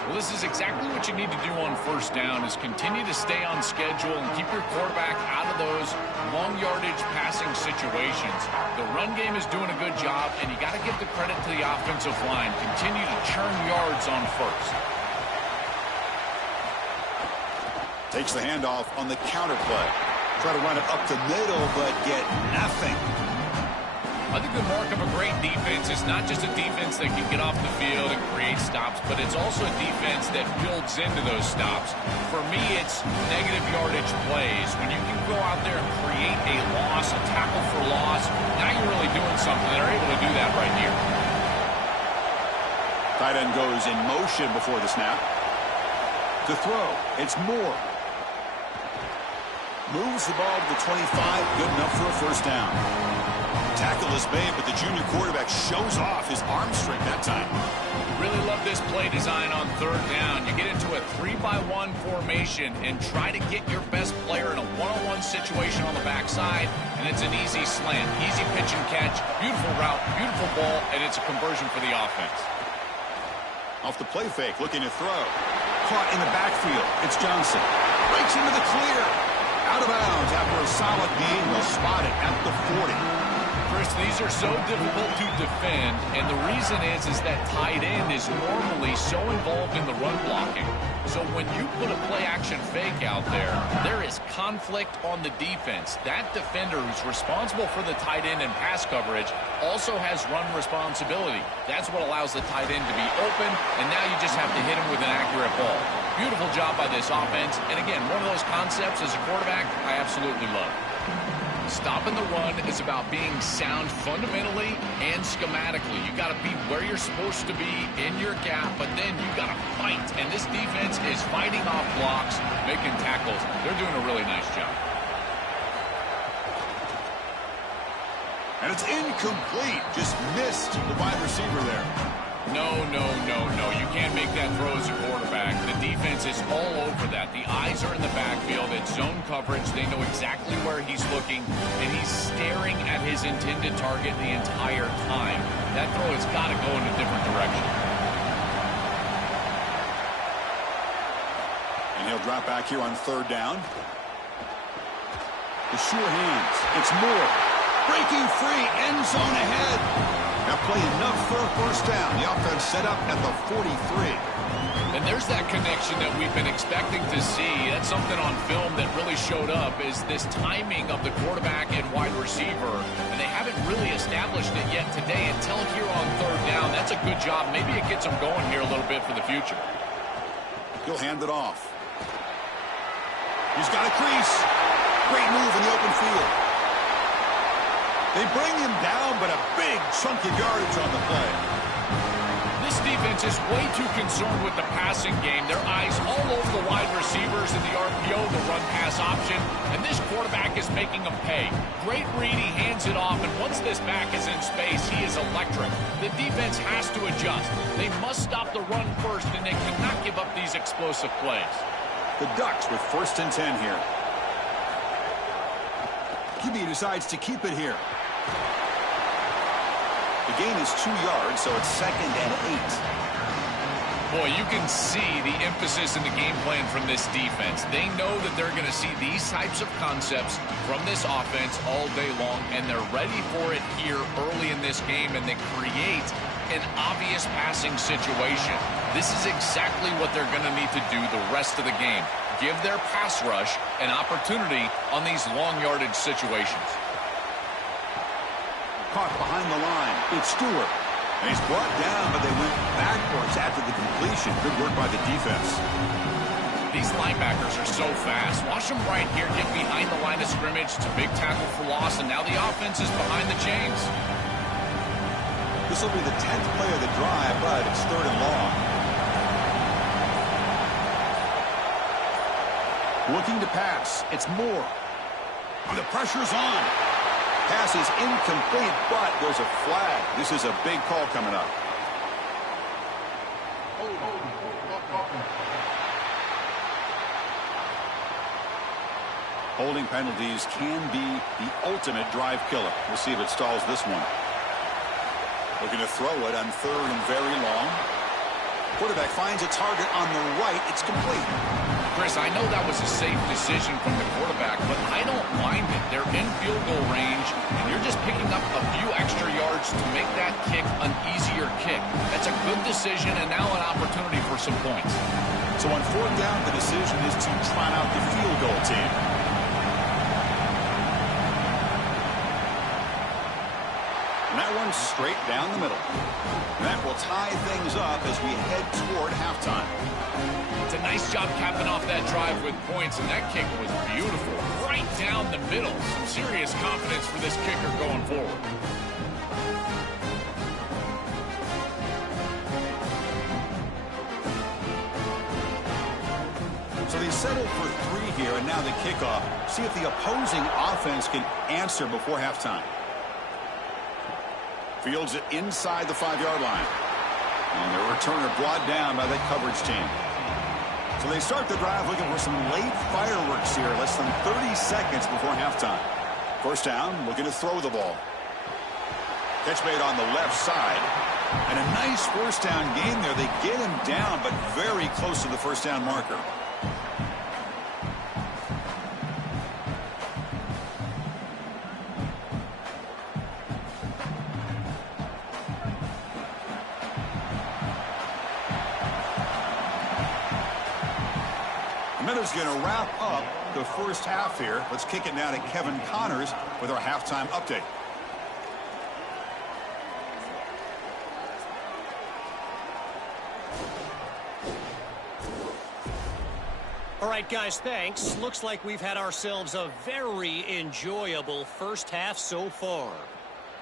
Well, this is exactly what you need to do on first down, is continue to stay on schedule and keep your quarterback out of those long yardage passing situations. The run game is doing a good job, and you got to give the credit to the offensive line. Continue to churn yards on first. Takes the handoff on the counter play. Try to run it up the middle, but get nothing. I think the mark of a great defense is not just a defense that can get off the field and create stops, but it's also a defense that builds into those stops. For me, it's negative yardage plays. When you can go out there and create a loss, a tackle for loss, now you're really doing something. They're able to do that right here. Tight end goes in motion before the snap. To throw, it's Moore. Moves the ball to the 25, good enough for a first down. Tackle is made, but the junior quarterback shows off his arm strength that time. Really love this play design on third down. You get into a 3-by-1 formation and try to get your best player in a one-on-one situation on the backside, and it's an easy slant, easy pitch and catch, beautiful route, beautiful ball, and it's a conversion for the offense. Off the play fake, looking to throw. Caught in the backfield. It's Johnson. Breaks into the clear. Out of bounds after a solid gain. Will spot it at the 40. Chris, these are so difficult to defend, and the reason is that tight end is normally so involved in the run blocking. So when you put a play-action fake out there, there is conflict on the defense. That defender who's responsible for the tight end and pass coverage also has run responsibility. That's what allows the tight end to be open, and now you just have to hit him with an accurate ball. Beautiful job by this offense, and again, one of those concepts as a quarterback I absolutely love. Stopping the run is about being sound fundamentally and schematically. You got to be where you're supposed to be in your gap, but then you got to fight. And this defense is fighting off blocks, making tackles. They're doing a really nice job. And it's incomplete. Just missed the wide receiver there. No. You can't make that throw as a quarterback. The defense is all over that. The eyes are in the backfield. It's zone coverage. They know exactly where he's looking, and he's staring at his intended target the entire time. That throw has got to go in a different direction. And he'll drop back here on third down. The sure hands. It's Moore. Breaking free. End zone ahead. Now play enough for a first down. The offense set up at the 43. And there's that connection that we've been expecting to see. That's something on film that really showed up, is this timing of the quarterback and wide receiver. And they haven't really established it yet today until here on third down. That's a good job. Maybe it gets them going here a little bit for the future. He'll hand it off. He's got a crease. Great move in the open field. They bring him down, but a big chunk of yardage on the play. This defense is way too concerned with the passing game. Their eyes all over the wide receivers in the RPO, the run-pass option, and this quarterback is making them pay. Great read, he hands it off, and once this back is in space, he is electric. The defense has to adjust. They must stop the run first, and they cannot give up these explosive plays. The Ducks with 1st and 10 here. QB decides to keep it here. The gain is 2 yards, so it's 2nd and 8. Boy, you can see the emphasis in the game plan from this defense. They know that they're going to see these types of concepts from this offense all day long, and they're ready for it here early in this game, and they create an obvious passing situation. This is exactly what they're going to need to do the rest of the game. Give their pass rush an opportunity on these long yardage situations. Caught behind the line. It's Stewart. And he's brought down, but they went backwards after the completion. Good work by the defense. These linebackers are so fast. Watch them right here get behind the line of scrimmage. It's a big tackle for loss, and now the offense is behind the chains. This will be the 10th play of the drive, but it's 3rd and long. Looking to pass. It's Moore. And the pressure's on. Pass is incomplete, but there's a flag. This is a big call coming up. Holding penalties can be the ultimate drive killer. We'll see if it stalls this one. Looking to throw it on 3rd and very long. Quarterback finds a target on the right. It's complete. Chris, I know that was a safe decision from the quarterback, but I don't mind it. They're in field goal range, and you're just picking up a few extra yards to make that kick an easier kick. That's a good decision, and now an opportunity for some points. So on 4th down, the decision is to trot out the field goal team. And that one's straight down the middle. That will tie things up as we head toward halftime. It's a nice job capping off that drive with points, and that kick was beautiful. Right down the middle. Some serious confidence for this kicker going forward. So they settled for 3 here, and now the kickoff. See if the opposing offense can answer before halftime. Fields it inside the 5-yard line. And the returner brought down by that coverage team. So they start the drive looking for some late fireworks here, less than 30 seconds before halftime. 1st down, looking to throw the ball. Catch made on the left side. And a nice 1st down gain there. They get him down, but very close to the 1st down marker. That is going to wrap up the first half here. Let's kick it now to Kevin Connors with our halftime update. All right, guys, thanks. Looks like we've had ourselves a very enjoyable first half so far.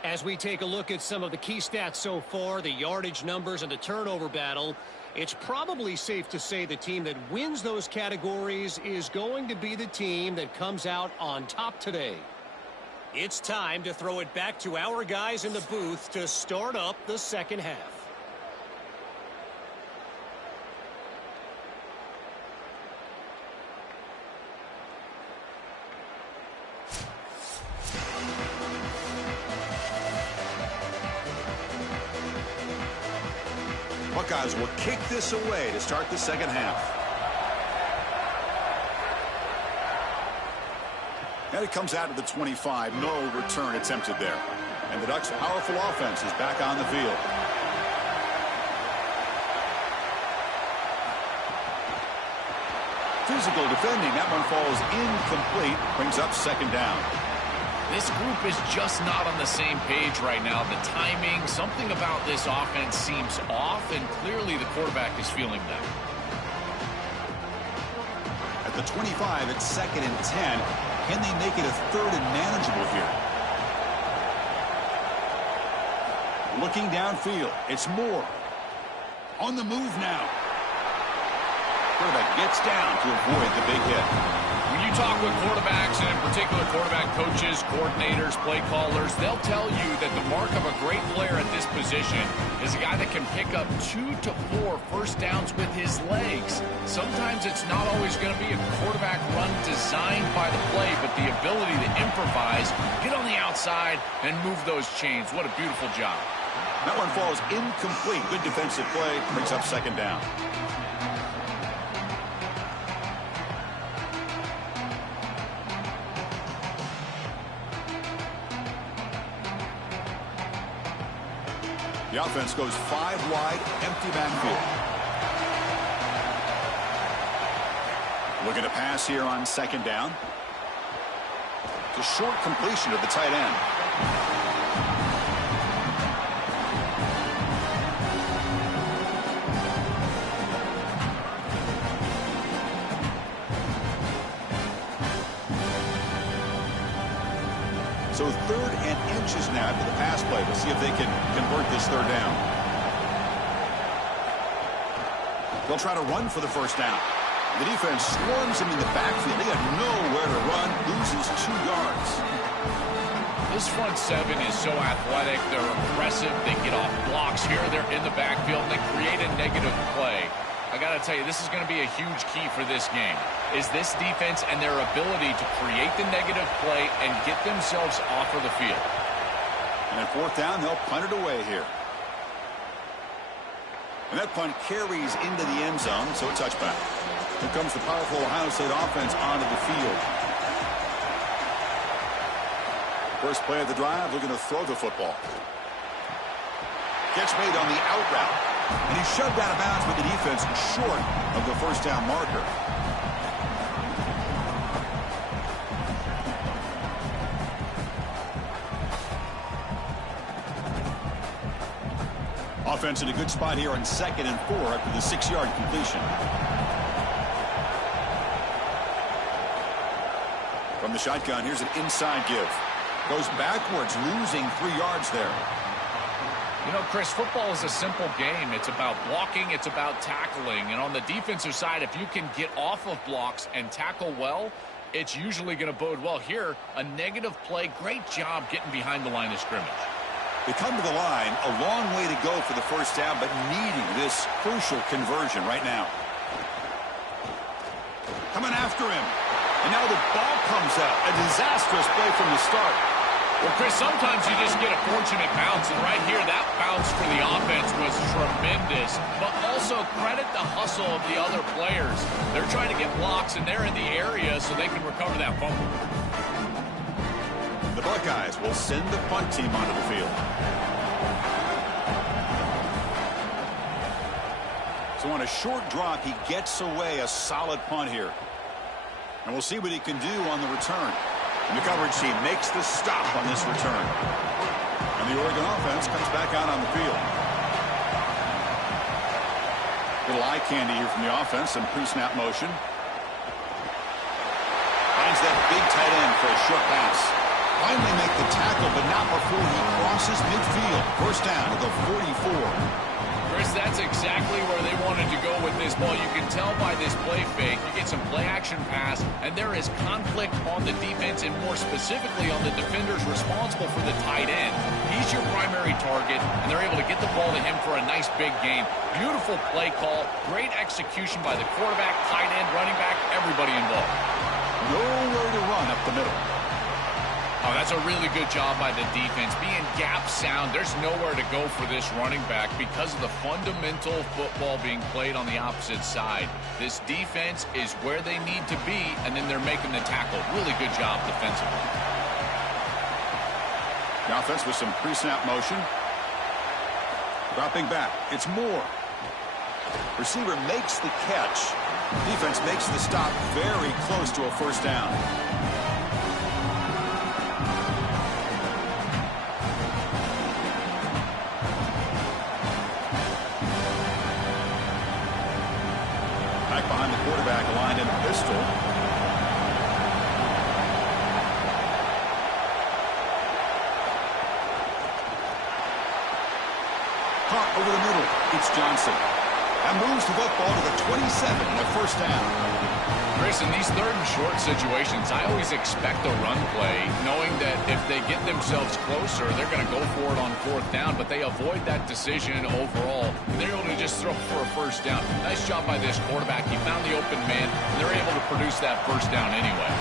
As we take a look at some of the key stats so far, the yardage numbers and the turnover battle, it's probably safe to say the team that wins those categories is going to be the team that comes out on top today. It's time to throw it back to our guys in the booth to start up the second half. Buckeyes will kick this away to start the second half. And it comes out to the 25. No return attempted there. And the Ducks' powerful offense is back on the field. Physical defending. That one falls incomplete. Brings up second down. This group is just not on the same page right now. The timing, something about this offense seems off, and clearly the quarterback is feeling that. At the 25, it's 2nd and 10. Can they make it a 3rd and manageable here? Looking downfield, it's Moore. On the move now. Quarterback gets down to avoid the big hit. When you talk with quarterbacks, and in particular quarterback coaches, coordinators, play callers, they'll tell you that the mark of a great player at this position is a guy that can pick up 2 to 4 first downs with his legs. Sometimes it's not always going to be a quarterback run designed by the play, but the ability to improvise, get on the outside, and move those chains. What a beautiful job. That one falls incomplete. Good defensive play. Brings up second down. The offense goes 5 wide, empty backfield. Looking to pass here on second down. It's a short completion of the tight end. So 3rd and inches now after the pass play. We'll see if they can convert this 3rd down. They'll try to run for the first down. The defense swarms him in the backfield. They have nowhere to run. Loses 2 yards. This front 7 is so athletic. They're aggressive. They get off blocks here. They're in the backfield. They create a negative play. I got to tell you, this is going to be a huge key for this game, is this defense and their ability to create the negative play and get themselves off of the field. And at 4th down, they'll punt it away here. And that punt carries into the end zone, so a touchback. Here comes the powerful Ohio State offense onto the field. First play of the drive, looking to throw the football. Catch made on the out route. And he's shoved out of bounds with the defense short of the first down marker. Offense in a good spot here on 2nd and 4 after the 6-yard completion. From the shotgun, here's an inside give. Goes backwards, losing 3 yards there. You know, Chris, football is a simple game. It's about blocking. It's about tackling. And on the defensive side, if you can get off of blocks and tackle well, it's usually going to bode well. Here, a negative play. Great job getting behind the line of scrimmage. They come to the line, a long way to go for the first down, but needing this crucial conversion right now. Coming after him. And now the ball comes out. A disastrous play from the start. Well, Chris, sometimes you just get a fortunate bounce, and right here, that bounce for the offense was tremendous. But also credit the hustle of the other players. They're trying to get blocks, and they're in the area so they can recover that fumble. The Buckeyes will send the punt team onto the field. So on a short drop, he gets away a solid punt here. And we'll see what he can do on the return. And the coverage team makes the stop on this return. And the Oregon offense comes back out on the field. Little eye candy here from the offense. Some pre-snap motion. Finds that big tight end for a short pass. Finally make the tackle, but not before he crosses midfield. First down to the 44. Chris, that's exactly where they wanted to go with this ball. You can tell by this play fake. You get some play-action pass, and there is conflict on the defense, and more specifically on the defenders responsible for the tight end. He's your primary target, and they're able to get the ball to him for a nice big gain. Beautiful play call, great execution by the quarterback, tight end, running back, everybody involved. Nowhere to run up the middle. Oh, that's a really good job by the defense. Being gap sound, there's nowhere to go for this running back because of the fundamental football being played on the opposite side. This defense is where they need to be, and then they're making the tackle. Really good job defensively. The offense with some pre-snap motion. Dropping back. It's Moore. Receiver makes the catch. Defense makes the stop very close to a first down. Back behind the quarterback, aligned in a pistol. Caught over the middle. It's Johnson. And moves the football to the 27 and a first down. Chris, in these third and short situations, I always expect a run play, knowing that if they get themselves closer, they're going to go for it on fourth down, but they avoid that decision overall. They're able to just throw for a first down. Nice job by this quarterback. He found the open man, and they're able to produce that first down anyway.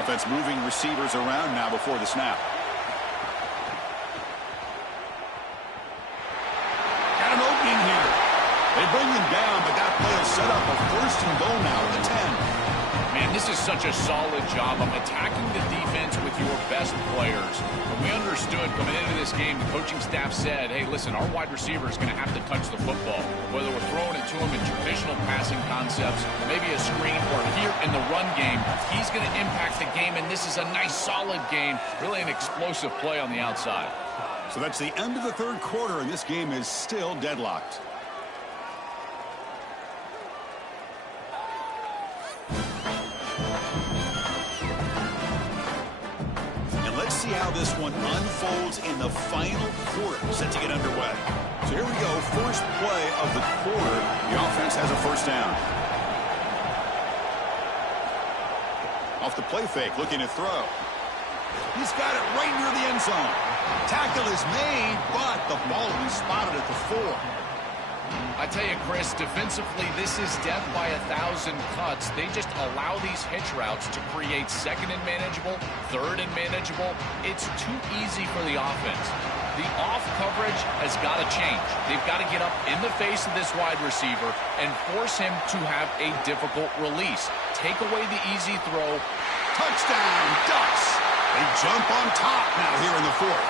Offense moving receivers around now before the snap. Got an opening here. They bring him down, but that play will set up a first and goal now at the 10. Man, this is such a solid job of attacking the defense with your best players. When we understood coming into this game, the coaching staff said, hey, listen, our wide receiver is going to have to touch the football. Whether we're throwing it to him in traditional passing concepts, maybe a screen, or here in the run game, he's going to impact the game, and this is a nice, solid game. Really an explosive play on the outside. So that's the end of the third quarter, and this game is still deadlocked. Let's see how this one unfolds in the final quarter, set to get underway. So here we go, first play of the quarter. The offense has a first down. Off the play fake, looking to throw. He's got it right near the end zone. Tackle is made, but the ball will be spotted at the 4. I tell you, Chris, defensively, this is death by 1,000 cuts. They just allow these hitch routes to create second and manageable, third and manageable. It's too easy for the offense. The off coverage has got to change. They've got to get up in the face of this wide receiver and force him to have a difficult release. Take away the easy throw. Touchdown, Ducks. They jump on top now here in the 4th.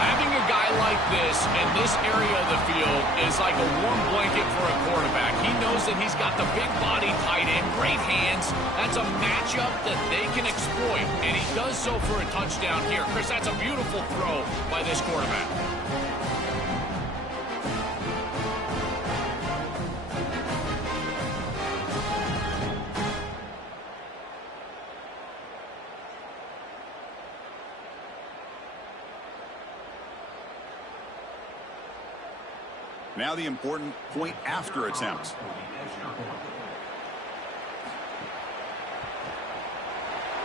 Having a guy like this in this area of the field is like a warm blanket for a quarterback. He knows that he's got the big body tight end, great hands. That's a matchup that they can exploit, and he does so for a touchdown here. Chris, that's a beautiful throw by this quarterback. Now the important point after attempt.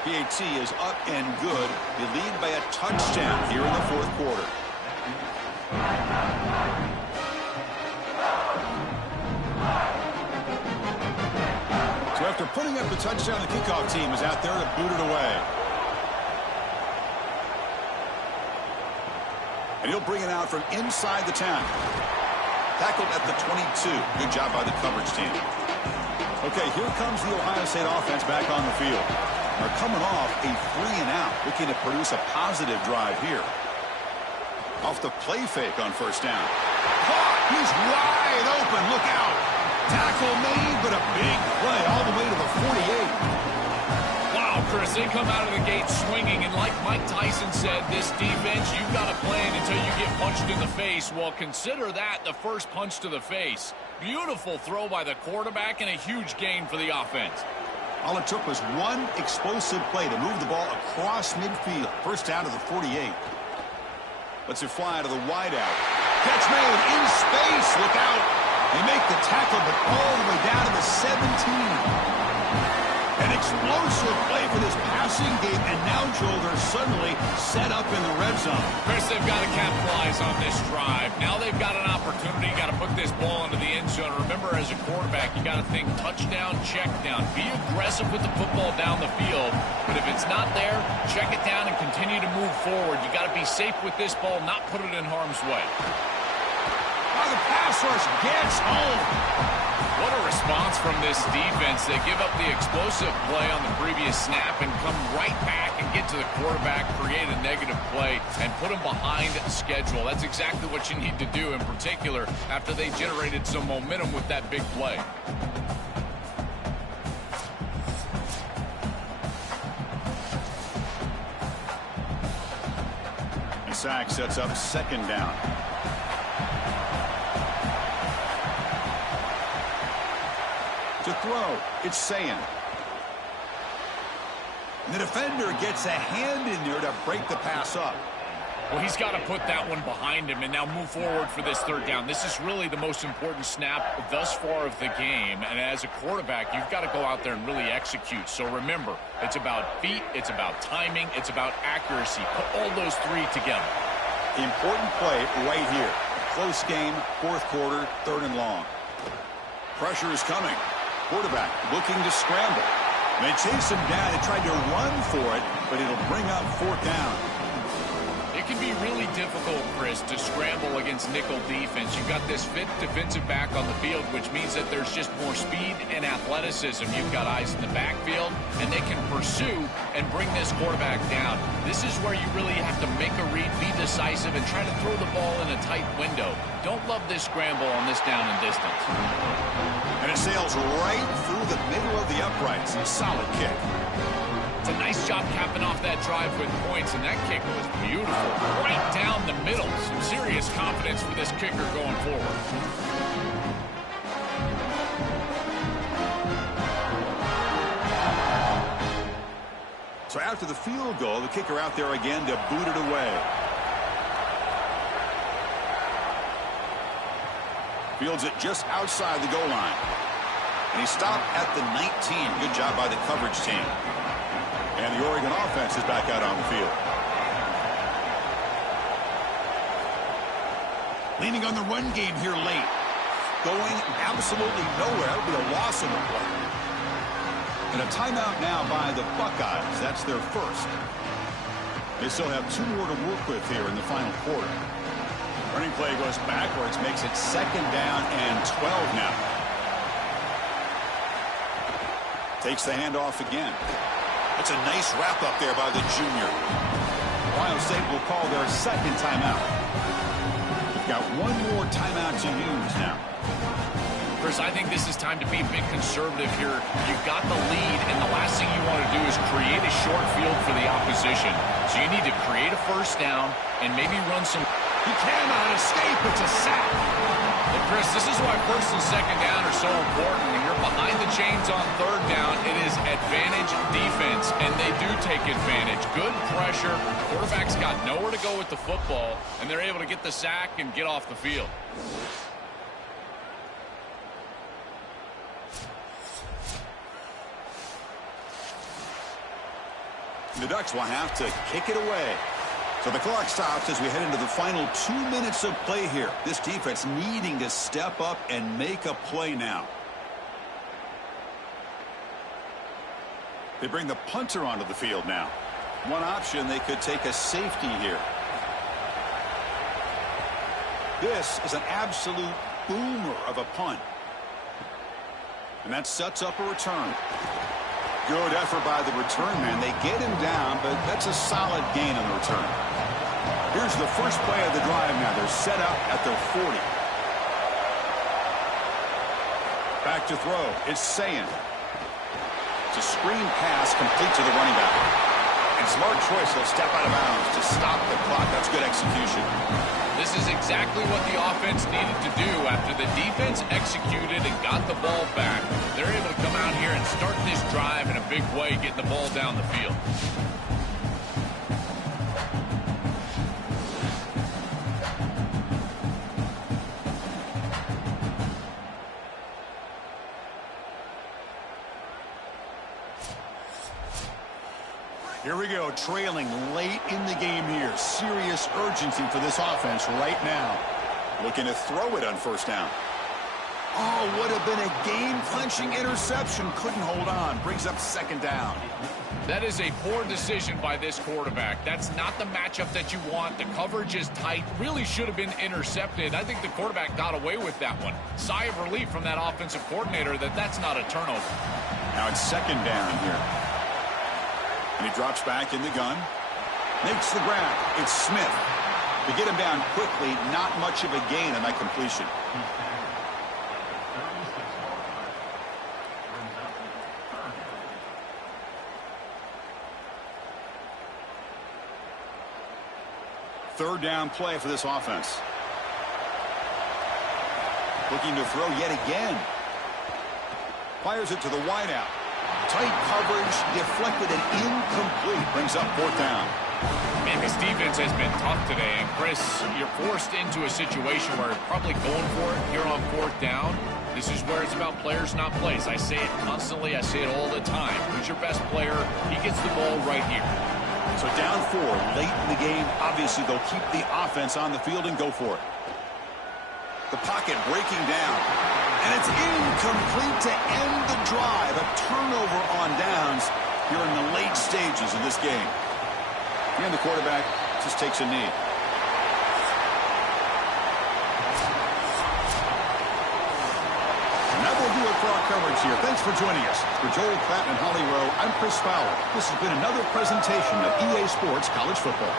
PAT is up and good. They lead by a touchdown here in the 4th quarter. So after putting up the touchdown, the kickoff team is out there to boot it away. And he'll bring it out from inside the 10. Tackled at the 22. Good job by the coverage team. Okay, here comes the Ohio State offense back on the field. They're coming off a 3-and-out, looking to produce a positive drive here. Off the play fake on first down. Caught! He's wide open. Look out. Tackle made, but a big play all the way to the 48. Wow, Chris, they come out of the gate swinging, and like Mike Tyson said, this defense, you've got to play it until you get punched in the face. Well, consider that the first punch to the face. Beautiful throw by the quarterback and a huge gain for the offense. All it took was one explosive play to move the ball across midfield. First down to the 48. Lets it fly to the wideout. Catch made in space. Look out. They make the tackle, but all the way down to the 17. An explosive play for this passing game, and now, Joel, they're suddenly set up in the red zone. Chris, they've got to capitalize on this drive. Now they've got an opportunity. Got to put this ball into the end zone. Remember, as a quarterback, you got to think touchdown, check down. Be aggressive with the football down the field. But if it's not there, check it down and continue to move forward. You got to be safe with this ball, not put it in harm's way. Oh, the pass rush gets home. What a response from this defense. They give up the explosive play on the previous snap and come right back and get to the quarterback, create a negative play, and put him behind schedule. That's exactly what you need to do, in particular, after they generated some momentum with that big play. The sack sets up second down. To throw, it's Sayan. The defender gets a hand in there to break the pass up. Well, he's got to put that one behind him and now move forward for this third down. This is really the most important snap thus far of the game. And as a quarterback, you've got to go out there and really execute. So remember, it's about feet, it's about timing, it's about accuracy. Put all those three together. Important play right here. Close game, fourth quarter, third and long. Pressure is coming. Quarterback looking to scramble. They chase him down. They tried to run for it, but it'll bring up fourth down. It can be really difficult, Chris, to scramble against nickel defense. You've got this fifth defensive back on the field, which means that there's just more speed and athleticism. You've got eyes in the backfield, and they can pursue and bring this quarterback down. This is where you really have to make a read, be decisive, and try to throw the ball in a tight window. Don't love this scramble on this down and distance. And it sails right through the middle of the uprights. A solid kick. It's a nice job capping off that drive with points, and that kick was beautiful. Right down the middle. Some serious confidence for this kicker going forward. So after the field goal, the kicker out there again to boot it away. Fields it just outside the goal line. And he stopped at the 19. Good job by the coverage team. And the Oregon offense is back out on the field. Leaning on the run game here late. Going absolutely nowhere. That would be a loss of the play. And a timeout now by the Buckeyes. That's their first. They still have two more to work with here in the final quarter. Running play goes backwards, makes it second down and 12 now. Takes the handoff again. That's a nice wrap up there by the junior. Ohio State will call their second timeout. They've got one more timeout to use now. Chris, I think this is time to be a bit conservative here. You've got the lead, and the last thing you want to do is create a short field for the opposition. So you need to create a first down and maybe run some... He cannot escape. It's a sack. Well, Chris, this is why first and second down are so important. When you're behind the chains on third down, it is advantage defense, and they do take advantage. Good pressure. Quarterback's got nowhere to go with the football, and they're able to get the sack and get off the field. The Ducks will have to kick it away. So the clock stops as we head into the final 2 minutes of play here. This defense needing to step up and make a play now. They bring the punter onto the field now. One option, they could take a safety here. This is an absolute boomer of a punt. And that sets up a return. Good effort by the return man. They get him down, but that's a solid gain on the return. Here's the first play of the drive now. They're set up at their 40. back to throw. It's Sayin. It's a screen pass complete to the running back. And smart choice. He'll step out of bounds to stop the clock. That's good execution. This is exactly what the offense needed to do after the defense executed and got the ball back. They're able to come out here and start this drive in a big way, getting the ball down the field. Here we go, trailing late in the game here. Serious urgency for this offense right now. Looking to throw it on first down. Oh, would have been a game-clinching interception. Couldn't hold on. Brings up second down. That is a poor decision by this quarterback. That's not the matchup that you want. The coverage is tight. Really should have been intercepted. I think the quarterback got away with that one. Sigh of relief from that offensive coordinator that that's not a turnover. Now it's second down here. And he drops back in the gun. Makes the grab. It's Smith. To get him down quickly, not much of a gain on that completion. Third down play for this offense. Looking to throw yet again. Fires it to the wideout. Tight coverage, deflected and incomplete. Brings up fourth down. Man, this defense has been tough today. And, Chris, you're forced into a situation where you're probably going for it here on fourth down. This is where it's about players, not plays. I say it constantly. I say it all the time. Who's your best player? He gets the ball right here. So down 4 late in the game. Obviously, they'll keep the offense on the field and go for it. The pocket breaking down. And it's incomplete to end the drive. A turnover on downs here in the late stages of this game. And the quarterback just takes a knee. And that will do it for our coverage here. Thanks for joining us. For Joel Klatt and Holly Rowe, I'm Chris Fowler. This has been another presentation of EA Sports College Football.